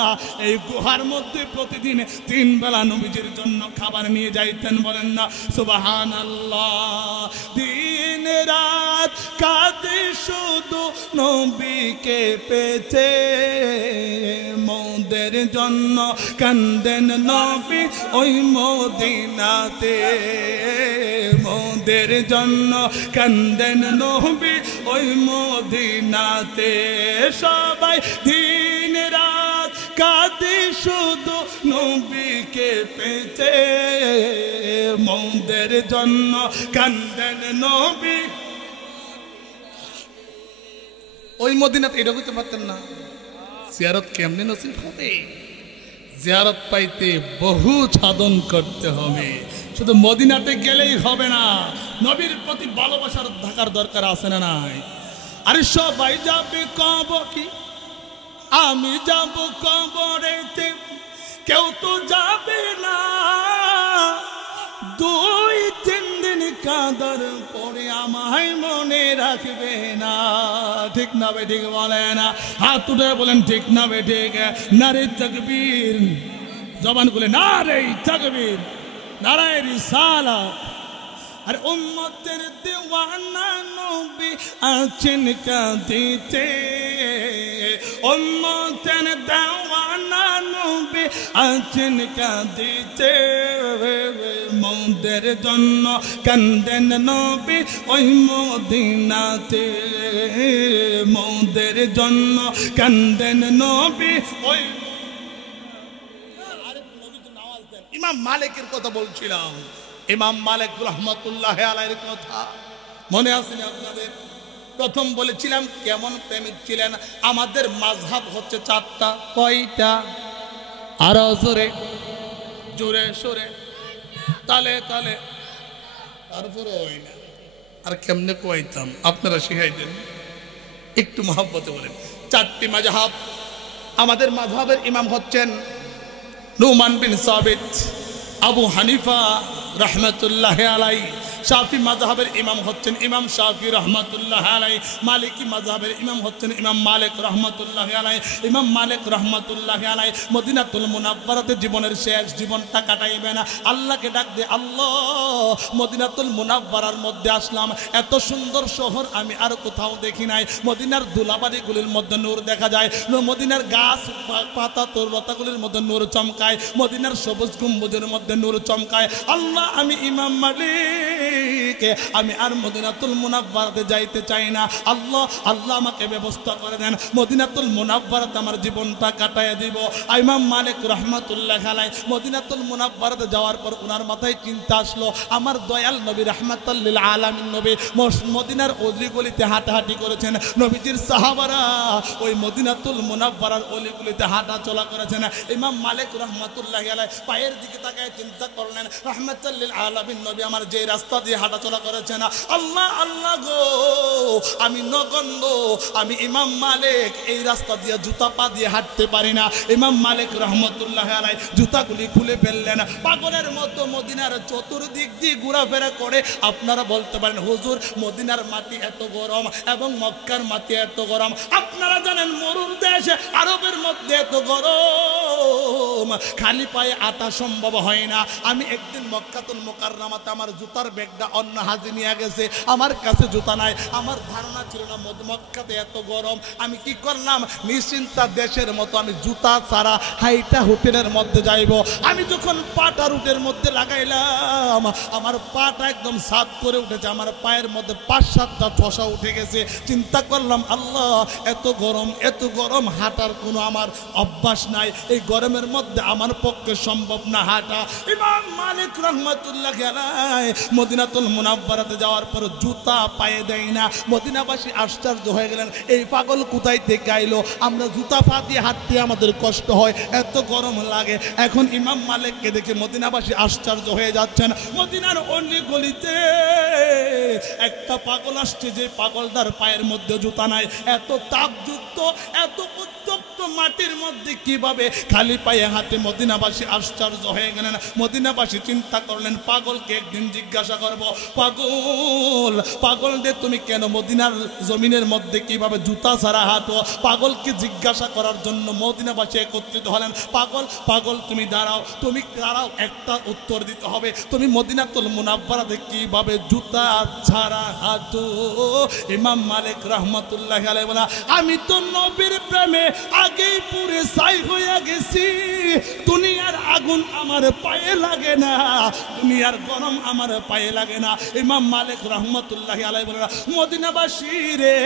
এই গুহার মধ্যে প্রতিদিন 3 বেলা নবীজির জন্য খাবার নিয়ে যাইতেন। বলেন না সুবহানাল্লাহ। দিন রাত কাঁদে শুধু নবীকে পেতে, মোদের জন্য কান্দেন নবী ওই মদিনাতে, মোদের জন্য কান্দেন নবী ওই মদিনাতে। সবাই দিন রাত কাঁদে শুধু নবীকে পেতে, মোদের জন্য কান্দেন নবী ওই মদিনাতে। এটা বুঝতে পারতেন না? জিয়ারত কেমনে নসিব হবে? জিয়ারত পাইতে বহু সাধন করতে হবে, শুধু মদিনাতে গেলেই হবে না, নবীর প্রতি ভালোবাসার থাকার দরকার আছে না নাই? আরে সবাই যাবে কবর, কি আমি যাব কবরেতে, কেউ তো যাবে না। 2-3 দিন কাঁদার পরে আমায় মনে রাখবে না। ঠিক না বে ঠিক? বলে না, হাত উঠে বলেন ঠিক না বে ঠিক? নারে তাকবীর, জবান খুলে নারে তাকবীর, নারায়ে রিসালাত। আর উম্মতের দেওয়ানা নবী আছেন কাঁদিতে, উম্মতের দেওয়ানা নবী আছেন কাঁদিতে, মোদের জন্য কান্দেন নবী ওই মদিনাতে, মোদের জন্য কান্দেন নবী ওই। ইমাম মালিকের কথা বলছিলাম, ইমাম মালিক রহমাতুল্লাহ আলাইহির কথা মনে আছে না আপনাদের? প্রথম বলেছিলাম কেমন প্রেমিক ছিলেন। আমাদের মাযহাব হচ্ছে 4টা। কয়টা? আরো জোরে জোরে সরে, তালে তালে, তারপরে হয় না। আর কেমনে কইতাম আপনারা শিখাইতেন, একটু মহব্বতে বলেন। 4টি মাযহাব। আমাদের মাযহাবের ইমাম হচ্ছেন নুমান বিন সাবিত, আবু হানিফা রহমতুল্লাহ আলাইহি, শাফি মাযহাবের ইমাম হচ্ছেন ইমাম শাফি রাহমাতুল্লাহ আলাইহি, মালিকি মাযহাবের ইমাম হচ্ছেন ইমাম মালিক রাহমাতুল্লাহ আলাইহি। ইমাম মালিক রাহমাতুল্লাহ আলাইহি মদিনাতুল মুনাওয়ারাতে জীবনের শেষ জীবনটা কাটাইবেন। আল্লাহকে ডাক দে, আল্লাহ মদিনাতুল মুনাওয়ারার মধ্যে আসলাম, এত সুন্দর শহর আমি আর কোথাও দেখি নাই। মদিনার দুলাবাড়িগুলির মধ্যে নূর দেখা যায়, মদিনার গাছ পাতা তরুলতাগুলির মধ্যে নূর চমকায়, মদিনার সবুজ গম্বুজের মধ্যে নূর চমকায়। আল্লাহ আমি ইমাম মালিক, আমি আর মদিনাতুল মুনাওয়ারাতে যাইতে চাই না। আল্লাহ আল্লাহ আমাকে ব্যবস্থা করে দেন, মদিনাতুল মুনাওয়ারাতে আমার জীবনটা কাটায় দিব। ইমাম মালিক রাহমাতুল্লাহ আলাইহি মদিনাতুল মুনাওয়ারাতে যাওয়ার পর ওনার মাথায় চিন্তা আসলো, আমার দয়াল নবী রাহমাতাল লিল আলামিন নবী মদিনার অলিগলিতে হাঁটাহাঁটি করেছেন, নবীজির সাহাবারা ওই মদিনাতুল মুনাওয়ারার অলিগলিতে হাঁটা চলা করেছেন। ইমাম মালিক রাহমাতুল্লাহ আলাইহি পায়ের দিকে তাকায় চিন্তা করলেন, রাহমাতাল লিল আলামিন নবী আমার যে রাস্তা দিয়ে হাঁটা চলা করেছেন, আল্লাহ আল্লাহ গো আমি নগণ্য, আমি ইমাম মালিক এই রাস্তা দিয়ে জুতা পা দিয়ে হাঁটতে পারি না। ইমাম মালিক রাহমাতুল্লাহ আলাইহি জুতাগুলি খুলে ফেললেন, পাগলের মতো মদিনার চতুর্দিক দিয়ে ঘোরাফেরা করে। আপনারা বলতে পারেন হুজুর মদিনার মাটি এত গরম এবং মক্কার মাটি এত গরম, আপনারা জানেন মরুর দেশ আরবের মধ্যে এত গরম, খালি পায়ে আটা সম্ভব হয় না। আমি একদিন মক্কাতুল মুকাররমাতে আমার জুতার ব্যাগটা অন্য হাজি নিয়ে গেছে, আমার কাছে জুতা নাই, আমার ধারণা ছিল না মক্কাতে এত গরম। আমি কি করলাম, নিশ্চিন্তা দেশের মতো আমি জুতা ছাড়া হাইটা হোটেলের মধ্যে যাইব। আমি যখন পাটা রুটের মধ্যে লাগাইলাম, আমার পাটা একদম সাত করে উঠেছে, আমার পায়ের মধ্যে 5-7টা ঠসা উঠে গেছে। চিন্তা করলাম আল্লাহ এত গরম হাঁটার কোনো আমার অভ্যাস নাই, এই গরমের মধ্যে আমার পক্ষে সম্ভব না হাঁটা। ইমাম মালিক রাহমাতুল্লাহ আলাইহি মদিনাতুল মুনাওয়ারাতে যাওয়ার পর জুতা পায়ে দেয় না। মদিনাবাসী আশ্চর্য হয়ে গেলেন, এই পাগল কোথায় থেকে আইলো, আমরা জুতা পা দিয়ে হাঁটতে আমাদের কষ্ট হয়, এত গরম লাগে। এখন ইমাম মালিককে দেখে মদিনাবাসী আশ্চর্য হয়ে যাচ্ছেন। মদিনার অলি গলিতে একটা পাগল আসছে, যে পাগলটার পায়ের মধ্যে জুতা নাই, এত তাপযুক্ত এত উত্তপ্ত মাটির মধ্যে কিভাবে খালি পায়ে হাঁটে। মদিনাবাসী আশ্চর্য হয়ে গেলেন। মদিনাবাসী চিন্তা করলেন পাগলকে একদিন জিজ্ঞাসা করব, পাগল দে তুমি কেন মদিনার জমিনের মধ্যে কিভাবে জুতা ছাড়া হাঁটো। পাগলকে জিজ্ঞাসা করার জন্য মদিনাবাসী একত্রিত হলেন। পাগল তুমি দাঁড়াও, একটা উত্তর দিতে হবে, তুমি মদিনাতুল মুনাওয়ারাতে কিভাবে জুতা ছাড়া হাঁটো। ইমাম মালিক রাহমাতুল্লাহ আলাইহি বলা, আমি তো নবীর প্রেমে আগেই পুরে ছাই হয়ে গেছি, দুনিয়ার আগুন আমার পায়ে লাগে না, দুনিয়ার গরম আমার পায়ে লাগে না। ইমাম মালিক রাহমাতুল্লাহ আলাইহি বলা, মদিনাবাসী রে,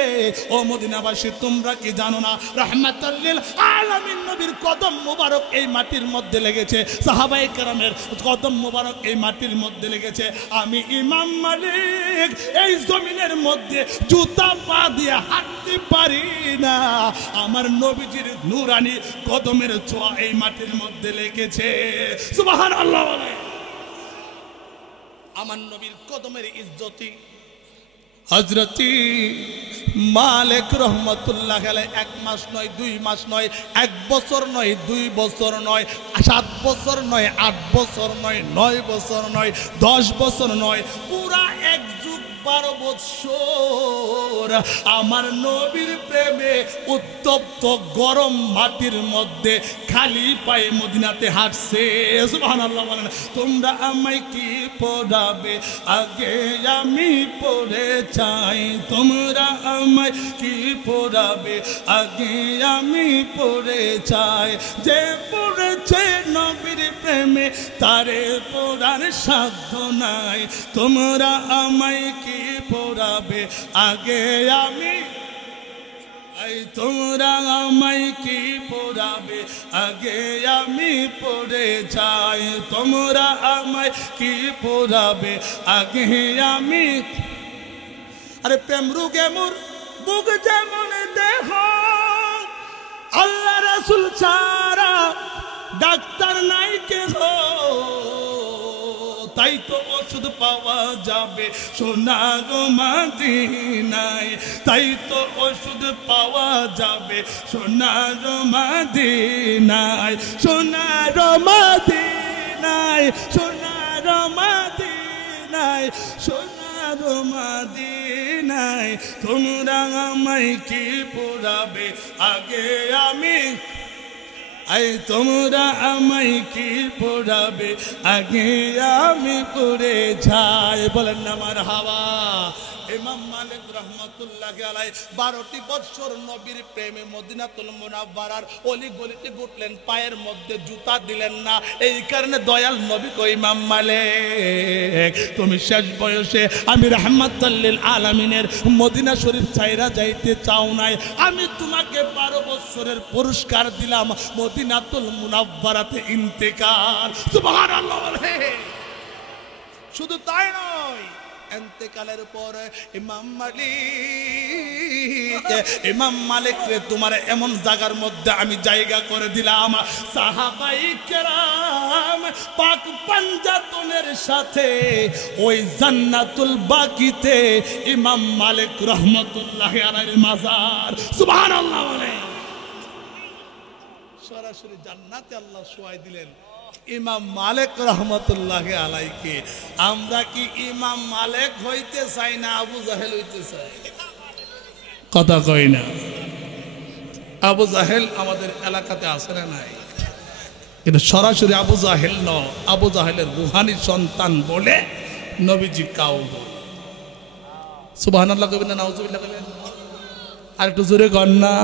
ও মদিনাবাসী তোমরা কি জানো না রাহমাতাল লিল আলামিন নবীর কদম মোবারক এই মাটির মধ্যে লেগেছে, সাহাবায়ে কেরামের কদম মোবারক এই মাটির মধ্যে লেগেছে। আমি ইমাম মালিক এই জমিনের মধ্যে জুতা পা দিয়ে হাঁটতে পারি না, আমার নবীজির নূরানি কদমের ছোঁয়া এই মাটির মধ্যে লেগেছে। সুবহানাল্লাহ। আমার নবীর কদমের ইজ্জতি হযরতি মালিক রহমাতুল্লাহ আলাইহি 1 মাস নয় 2 মাস নয় 1 বছর নয় 2 বছর নয় 7 বছর নয় 8 বছর নয় 9 বছর নয় 10 বছর নয়, পুরা 1 যুগ 12 বছর আমার নবীর প্রেমে উত্তপ্ত গরম মাটির মধ্যে খালি পায়ে মদিনাতে হাঁটছে। সুবহানাল্লাহ বলেন। তোমরা আমায় কি পড়াবে, আগে আমি পড়ে চাই, তোমরা আমায় কি পড়াবে, আগে আমি পড়ে চাই, যে পড়েছে নবীর প্রেমে তারে পড়ার সাধ্য নাই, তোমরা আমায় কি পড়াবে, আগে আমি, তোমরা আমায় কি পড়াবে, আগে আমি পড়ে যাই, তোমরা আমায় কি পড়াবে, আগে আমি। আরে প্রেম রোগে মোর বুক যেমন দেহ, আল্লাহ রাসূল ছাড়া ডাক্তার নাই কেহ, তাই তো ওষুধ পাওয়া যাবে সোনার মদিনায়, তাই তো ওষুধ পাওয়া যাবে সোনার মদিনায়, সোনার মদিনায়, সোনার মদিনায়। মদিনায় সোনার মদিনায় তোমরা আমায় কি পোড়াবে আগে আমি তোমরা আমায় কি পোড়াবে আগে আমি পড়ে যাই বলেন না মারহাবা। ইমাম মালিক রহমাতুল্লাহি আলাইহি 12টি বছর নবীর প্রেমে মদিনাতুল মুনাওয়ারার অলি গলিতে ঘুরলেন, পায়ের মধ্যে জুতা দিলেন না। এই কারণে দয়াল নবী কই ইমাম মালিক তুমি শেষ বয়সে আমি রাহমাতুল লিল আলামিনের মদিনা শরীফ ছাইরা যাইতে চাও নাই, আমি তোমাকে 12 বছরের পুরস্কার দিলাম মদিনাতুল মুনাওয়ারাতে ইন্তেকাল। সুবহানাল্লাহ। শুধু তাই নয়, ইন্তেকালের পর ইমাম মালিক রে তোমার এমন জায়গার মধ্যে আমি জায়গা করে দিলাম, সাহাবায়ে কেরাম পাক পাঞ্জাতনের সাথে ওই জান্নাতুল বাকিতে ইমাম মালিক রহমাতুল্লাহি আলাইহির মাজার। সুবহানাল্লাহ বলে সরাসরি জান্নাতে আল্লাহ শোয়াই দিলেন ইমাম মালিক রহমাতুল্লাহি আলাইহিকে। আমরা কি ইমাম মালিক হইতে চাই না আবু জাহেল হইতে চাই? কথা কই না। আবু জাহেল আমাদের এলাকাতে আছে না নাই? কিন্তু সরাসরি আবু জাহেল ন, আবু জাহেলের রুহানি সন্তান বলে নবীজি কাউ। সুবহানাল্লাহ কইবেন না নাউজুবিল্লাহ কইবেন? আর একটু জোরে কর না।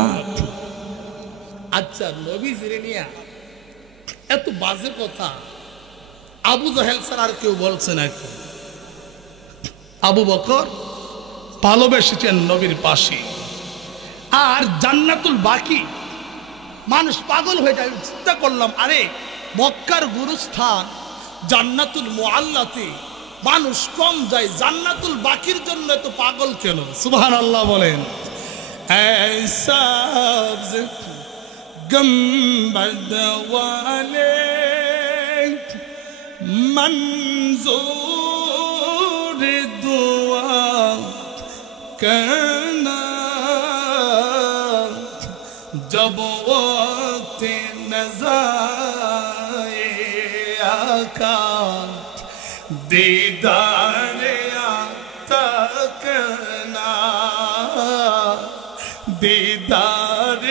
আচ্ছা, নবীজিরে নিয়া এত বাজে কথা আবু জাহেল ছাড়া আর কেউ বলছে নাকি? আবু বকর ভালোবেসেছেন নবীর পাশে, আর জান্নাতুল বাকি মানুষ পাগল হয়ে যায়। চিন্তা করলাম, আরে মক্কার গুরুস্থান জান্নাতুল মুআল্লাতে মানুষ কম যায়, জান্নাতুল বাকির জন্য তো পাগল কেন? সুবহানাল্লাহ বলেন। गंबद वाले मंजूर दुआ करना जब वक्त नज़ारे आका दीदार आता करना दीदार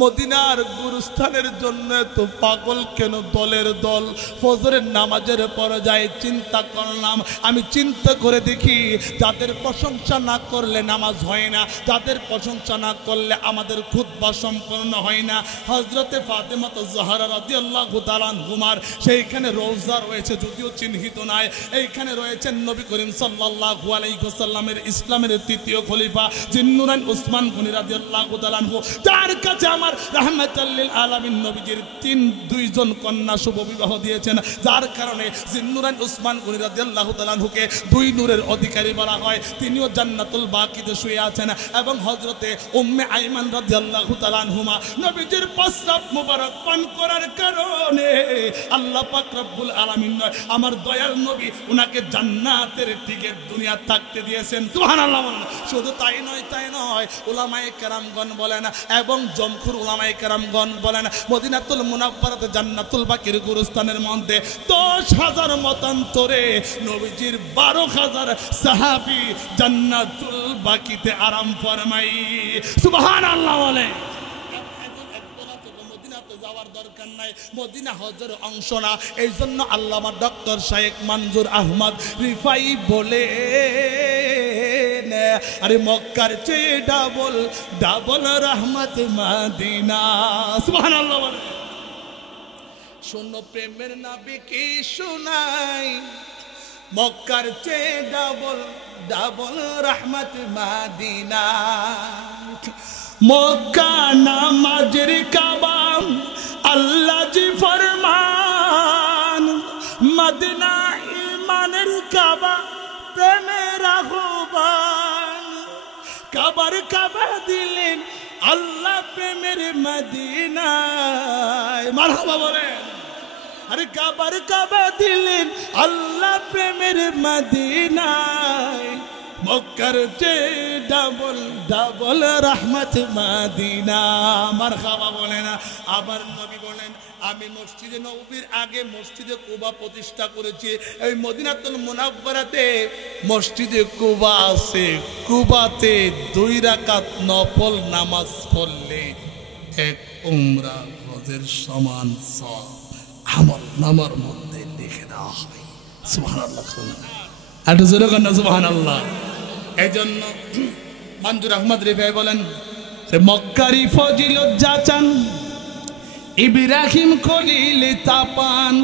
মদিনার গুরুস্থানের জন্য তো পাগল কেন দলের দল? ফজরের নামাজের পরে যায় চিন্তা করলাম, আমি চিন্তা করে দেখি যাদের প্রশংসা না করলে নামাজ হয় না, যাদের প্রশংসা না করলে আমাদের খুতবা সম্পন্ন হয় না। হযরতে ফাতেমা জাহরা রাদিয়াল্লাহু তাআলা আনহুমার সেইখানে রওজা রয়েছে, যদিও চিহ্নিত নাই। এইখানে রয়েছেন নবী করিম সাল্লাল্লাহু আলাইহি ওয়াসাল্লামের ইসলামের তৃতীয় খলিফা জিন্নুরাইন উসমান গনি রাদিয়াল্লাহু তাআলা আনহু, যার কাছে আমার রাহমাতুল লিল আলামিন নবীজির 2জন কন্যা শুভ বিবাহ দিয়েছেন, যার কারণে জিন্নুরাইন উসমান গনি রাদিয়াল্লাহু তাআলা আনহুকে 2 নূরের অধিকারী বলা হয়। তিনিও জান্নাতুল বাকিতে শুয়ে আছেন এবং হযরতে উম্মে আইমান রাদিয়াল্লাহু তাআলা আনহুমা নবীজির প্রস্রাব মুবারক পান করার কারণে আল্লাহ পাক রব্বুল আলামিন আমার দয়াল নবী উনাকে জান্নাতের টিকিট দুনিয়া থাকতে দিয়েছেন। সুবহানাল্লাহ। শুধু তাই নয়, উলামায়ে কেরামগণ বলেন এবং জমহুর উলামায়ে কেরামগণ বলেন মদিনাতুল মুনাওয়ারাতে জান্নাতুল বাকির গুরুস্থানের মধ্যে 10,000 মতান্তরে নবীজির 12,000 সাহাবী জান্নাতুল বাকিতে আরাম ফরমাই। সুবহানাল্লাহ বলে। মদিনাতে যাওয়ার দরকার নাই, মদিনা হজের অংশ না। এই জন্য আল্লামা ডক্টর শাইখ মনজুর আহমদ রিফাই বলে আরে মক্কার চেয়ে ডাবল ডাবল রহমত মদিনা। সুবহানাল্লাহ বলে। শোনো প্রেমের নবী কি শোনাই, মক্কার চেয়ে ডাবল ডাবল রহমত মদিনা। মক্কা নামাজের কাবা আল্লাহ জি ফরমান, মদিনা ইমানের কাবা প্রেমের আহ্বান। কাবার কাবা দিলেন আল্লাহ প্রেমের মদিনায়। মারহাবা বলেন। আরে কাবার কাবা দিলেন আল্লাহ প্রেমের মদিনায়। মক্কার চেয়ে ডাবল ডাবল রহমত মদিনা। মারহাবা বলেন। আবার নবী বলেন আমি মসজিদে নববীর আগে মসজিদে কুবা প্রতিষ্ঠা করেছি। এই মদিনাতুল মুনাওয়ারাতে মসজিদে কুবা আছে, কুবাতে 2 রাকাত নফল নামাজ পড়লে এক উমরা হজের সমান সওয়াব আমল নামার মধ্যে লিখে দেওয়া হয়। সুবহানাল্লাহ, একটু জোরে বলেন না সুবহানাল্লাহ। এই জন্য মঞ্জুর আহমদ রিফাই বলেন, মক্কারি ফজিলত যাচান ইব্রাহিম খলিল তাপান,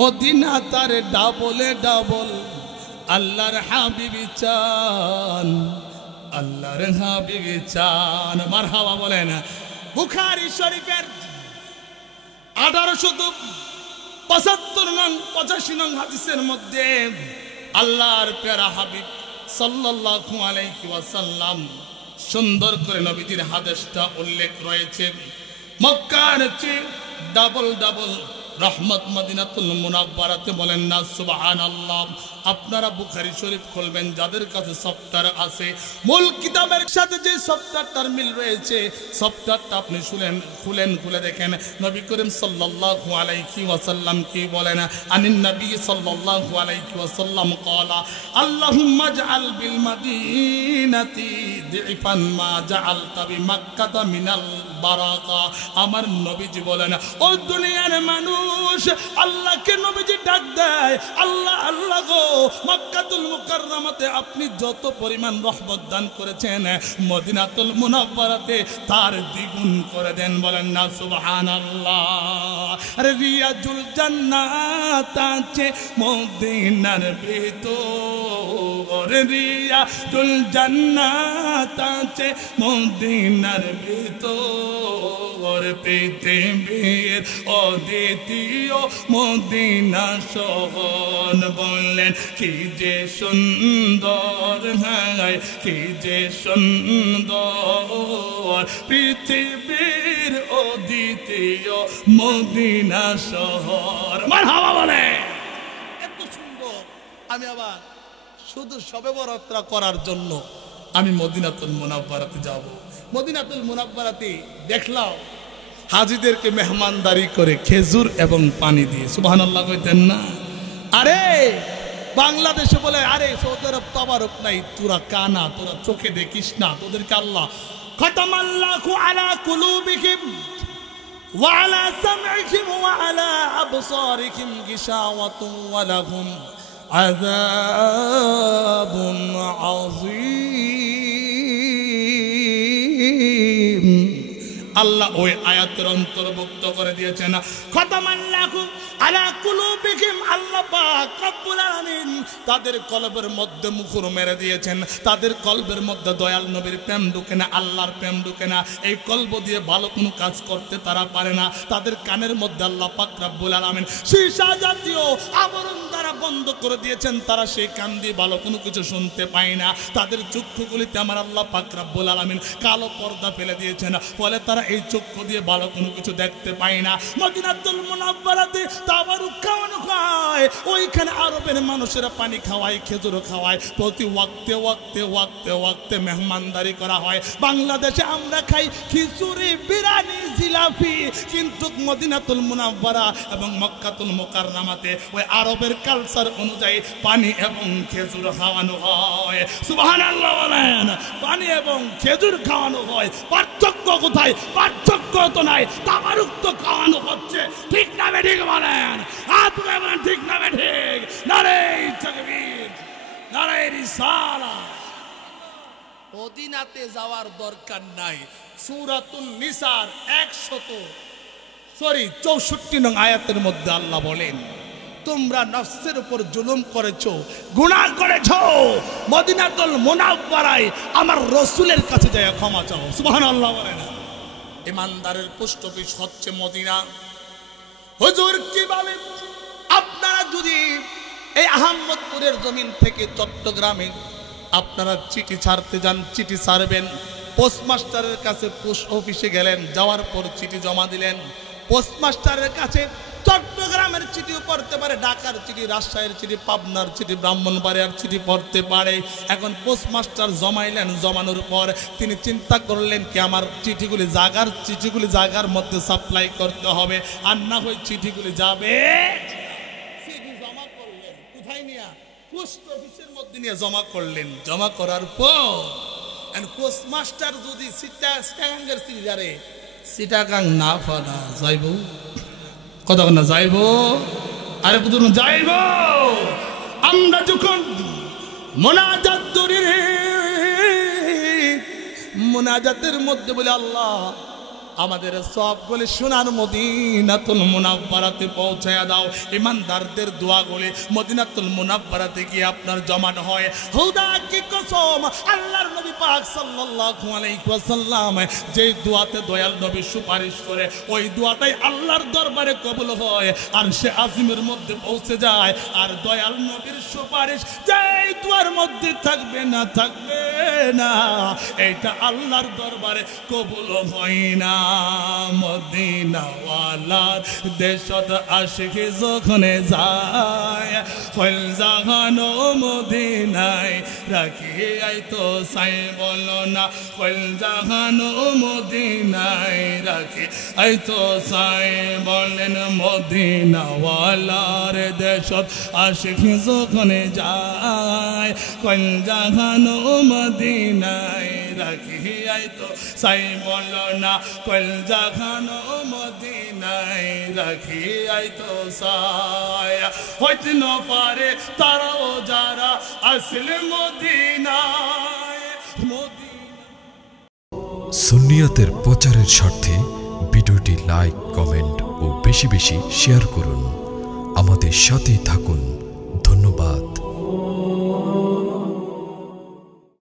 মদিনা তার ডাবলে ডাবল আল্লাহর হাবিবি চান, আল্লাহর হাবিবি চান। মারহাবা বলেন। বুখারী শরীফের 1875 নং 85 নং হাদিসের মধ্যে আল্লাহর প্যারা হাবিব সাল্লাল্লাহু আলাইহি ওয়াসাল্লাম সুন্দর করে নবীজির হাদিসটা উল্লেখ রয়েছে। মক্কার চেয়ে ডাবল ডাবল রহমত মদিনাতুল মুনাওয়ারাতে, বলেন না সুবহানাল্লাহ। আপনারা বুখারী শরীফ খুলবেন, যাদের কাছে সফটওয়্যার আছে, মূল কিতাবের সাথে যে সফটওয়্যারটার মিল রয়েছে, সফটওয়্যারটা আপনি খুলে দেখেন নবী করিম সাল্লাল্লাহু আলাইহি ওয়াসাল্লাম কি বলেন। আনিন নবী সাল্লাল্লাহু আলাইহি ওয়াসাল্লাম ক্বালা আল্লাহুম্মা জাআল বিল মাদিনাতি দিফান মা জাআলতা বিমাক্কাতা মিনাল বারাকা। আমার নবীজি বলেন, ও দুনিয়ার মানুষ, আল্লাহকে নবীজি ডাক দেয়, আল্লাহ আল্লাহ গো, মক্কাতুল মুকাররমাতে আপনি যত পরিমাণ রহমত দান করেছেন, মদিনাতুল মুনাওয়ারাতে তার দ্বিগুণ করে দেন। বলেন না সুবহানাল্লাহ। আরে রিয়াজুল জান্নাত আছে মদিনার ভিতর, রিয়াজুল জান্নাত আছে মদিনার ভিতর, পৃথিবীর অদ্বিতীয় মদিনা শহর। বললেন কি যে সুন্দর, হায় কি যে সুন্দর, পৃথিবীর অদ্বিতীয় মদিনা শহর। মারহাবা বলে। এত সুন্দর। আমি আবার শুধু শবে বরাত করার জন্য আমি মদিনাতুল মুনাওয়ারাতে যাব। মদিনাতুল মুনাওয়ারাতে দেখলাম হাজীদেরকে মেহমানদারি করে খেজুর এবং পানি দিয়ে। সুবহানাল্লাহ কইতেন না? আরে বাংলাদেশে বলে, আরে সৌদি আরব তাবারক নাই, তোরা কানা, তোরা চোখে দেখিস না, তোদেরকে আল্লাহ খাতামাল্লাহু আলা কুলুবিহিম ওয়া আলা সামইহিম ওয়া আলা আবসারিহিম গিশাওয়াতুন ওয়া লাহুম আযাবুন আযীম। আল্লাহ ওই আয়াতের অন্তর্ভুক্ত করে দিয়েছেন, খাতামাল্লাহু আলা কুলুবিহিম। আল্লাহ পাক রব্বুল আলামিন তাদের কলবের মধ্যে মুখর মেরে দিয়েছেন, তাদের কলবের মধ্যে দয়াল নবীর প্রেম ঢুকে না, আল্লাহর প্রেম ঢুকে না। এই কলব দিয়ে ভালো কোনো কাজ করতে তারা পারে না। তাদের কানের মধ্যে আল্লাহ পাক রব্বুল আলামিন সীসা জাতীয় আবরণ দ্বারা বন্ধ করে দিয়েছেন, তারা সেই কান দিয়ে ভালো কোনো কিছু শুনতে পায় না। তাদের চক্ষুগুলিতে আমার আল্লাহ পাক রব্বুল আলামিন কালো পর্দা ফেলে দিয়েছেন, ফলে তারা এই চক্ষু দিয়ে ভালো কোনো কিছু দেখতে পায় না। মদিনাতুল মুনাওয়ারাতে তাবারুক খাওয়ানো হয়, ওইখানে আরবের মানুষেরা পানি খাওয়ায়, খেজুর খাওয়ায়, প্রতি ওয়াক্তে ওয়াক্তে ওয়াক্তে ওয়াক্তে মেহমানদারি করা হয়। বাংলাদেশে আমরা খাই খিচুড়ি, বিরিয়ানি, জিলাপি, কিন্তু মদিনাতুল মুনাওয়ারা এবং মক্কাতুল মুকাররমাতে ওই আরবের কালচার অনুযায়ী পানি এবং খেজুর খাওয়ানো হয়। সুবহানাল্লাহ বলেন। পানি এবং খেজুর খাওয়ানো হয়। পার্থক্য কোথায়? পার্থক্য তো নাই, তাবারুক তো খাওয়ানো হচ্ছে। ঠিক না ঠিক বলেন? হাত তুলে বলেন ঠিক না ঠিক? নারে তাকবীর, নারে রিসালাত। মদিনাতে যাওয়ার দরকার নাই। সূরাতুন নিসার 64 নং আয়াতের মধ্যে আল্লাহ বলেন, তোমরা নফসের উপর জুলুম করেছো, গুনাহ করেছো, মদিনাতুল মুনাওয়ারায় আমার রাসূলের কাছে যায় ক্ষমা চাও। সুবহানাল্লাহ বলেন। ইমানদারের পোস্টঅফিস হচ্ছে মদিনা। হুজুর কি বলেন? আপনারা যদি এই আহমদপুরের জমিন থেকে চট্টগ্রামে আপনারা চিঠি ছাড়তে যান, চিঠি ছাড়বেন, পোস্টমাস্টারের কাছে পোস্ট অফিসে গেলেন, যাওয়ার পর চিঠি জমা দিলেন, পোস্টমাস্টারের কাছে চট্টগ্রাম চট্টগ্রামের চিঠিও পড়তে পারে, ঢাকার চিঠি, রাজশাহীর চিঠি, পাবনার চিঠি, ব্রাহ্মণবাড়িয়ার চিঠি পড়তে পারে। এখন পোস্টমাস্টার জমাইলেন, জমানোর পর তিনি চিন্তা করলেন কি আমার চিঠিগুলি জায়গার মধ্যে সাপ্লাই করতে হবে, আর না হয় চিঠিগুলি যাবে। চিঠি জমা করলেন কোথায় নিয়ে? পোস্ট অফিসের মধ্যে নিয়ে জমা করলেন। জমা করার পর পোস্টমাস্টার যদি চিটাগাঙ্গের চিঠি যারে, চিটাগাং না ফানা যাইব, কতক্ষণ না যাইব, আরে কত যাইব। আমরা যখন মোনাজাত করি, মোনাজাতের মধ্যে বলে আল্লাহ আমাদের সবগুলি সোনার মদিনাতুল মুনাওয়ারাতে পৌঁছায়া দাও। ইমানদারদের দোয়াগুলি মদিনাতুল মুনাওয়ারাতে গিয়ে আপনার জমাট হয়। খোদা কি কসম, আল্লাহর নবী পাক সাল্লাল্লাহু আলাইহি ওয়াসাল্লাম যে দোয়াতে দয়াল নবী সুপারিশ করে, ওই দোয়াটাই আল্লাহর দরবারে কবুল হয় আর সে আজিমের মধ্যে পৌঁছে যায়। আর দয়াল নবীর সুপারিশ যেই দোয়ার মধ্যে থাকবে না, এইটা আল্লাহর দরবারে কবুল হয় না। মদিনাওয়ালার দেশত আশিক যখনে যায়, ফল জাহানো মদিনায় রাখি আইতো সাই বলো না, ফল জাহানো মদিনায় রাখি আইতো সাই বলেন। মদিনাওয়ালার দেশত আশিক যখনে যায়, ফল জাহানো মদিনায় রাখি আইতো সাই বলো না, কল জাগানো মদিনায় রাখি আইতো সায়। হইতে না পারে তারাও যারা আসলে মদিনায়। সুন্নিয়তের প্রচারের স্বার্থে ভিডিওটি লাইক, কমেন্ট ও বেশি বেশি শেয়ার করুন। আমাদের সাথে থাকুন।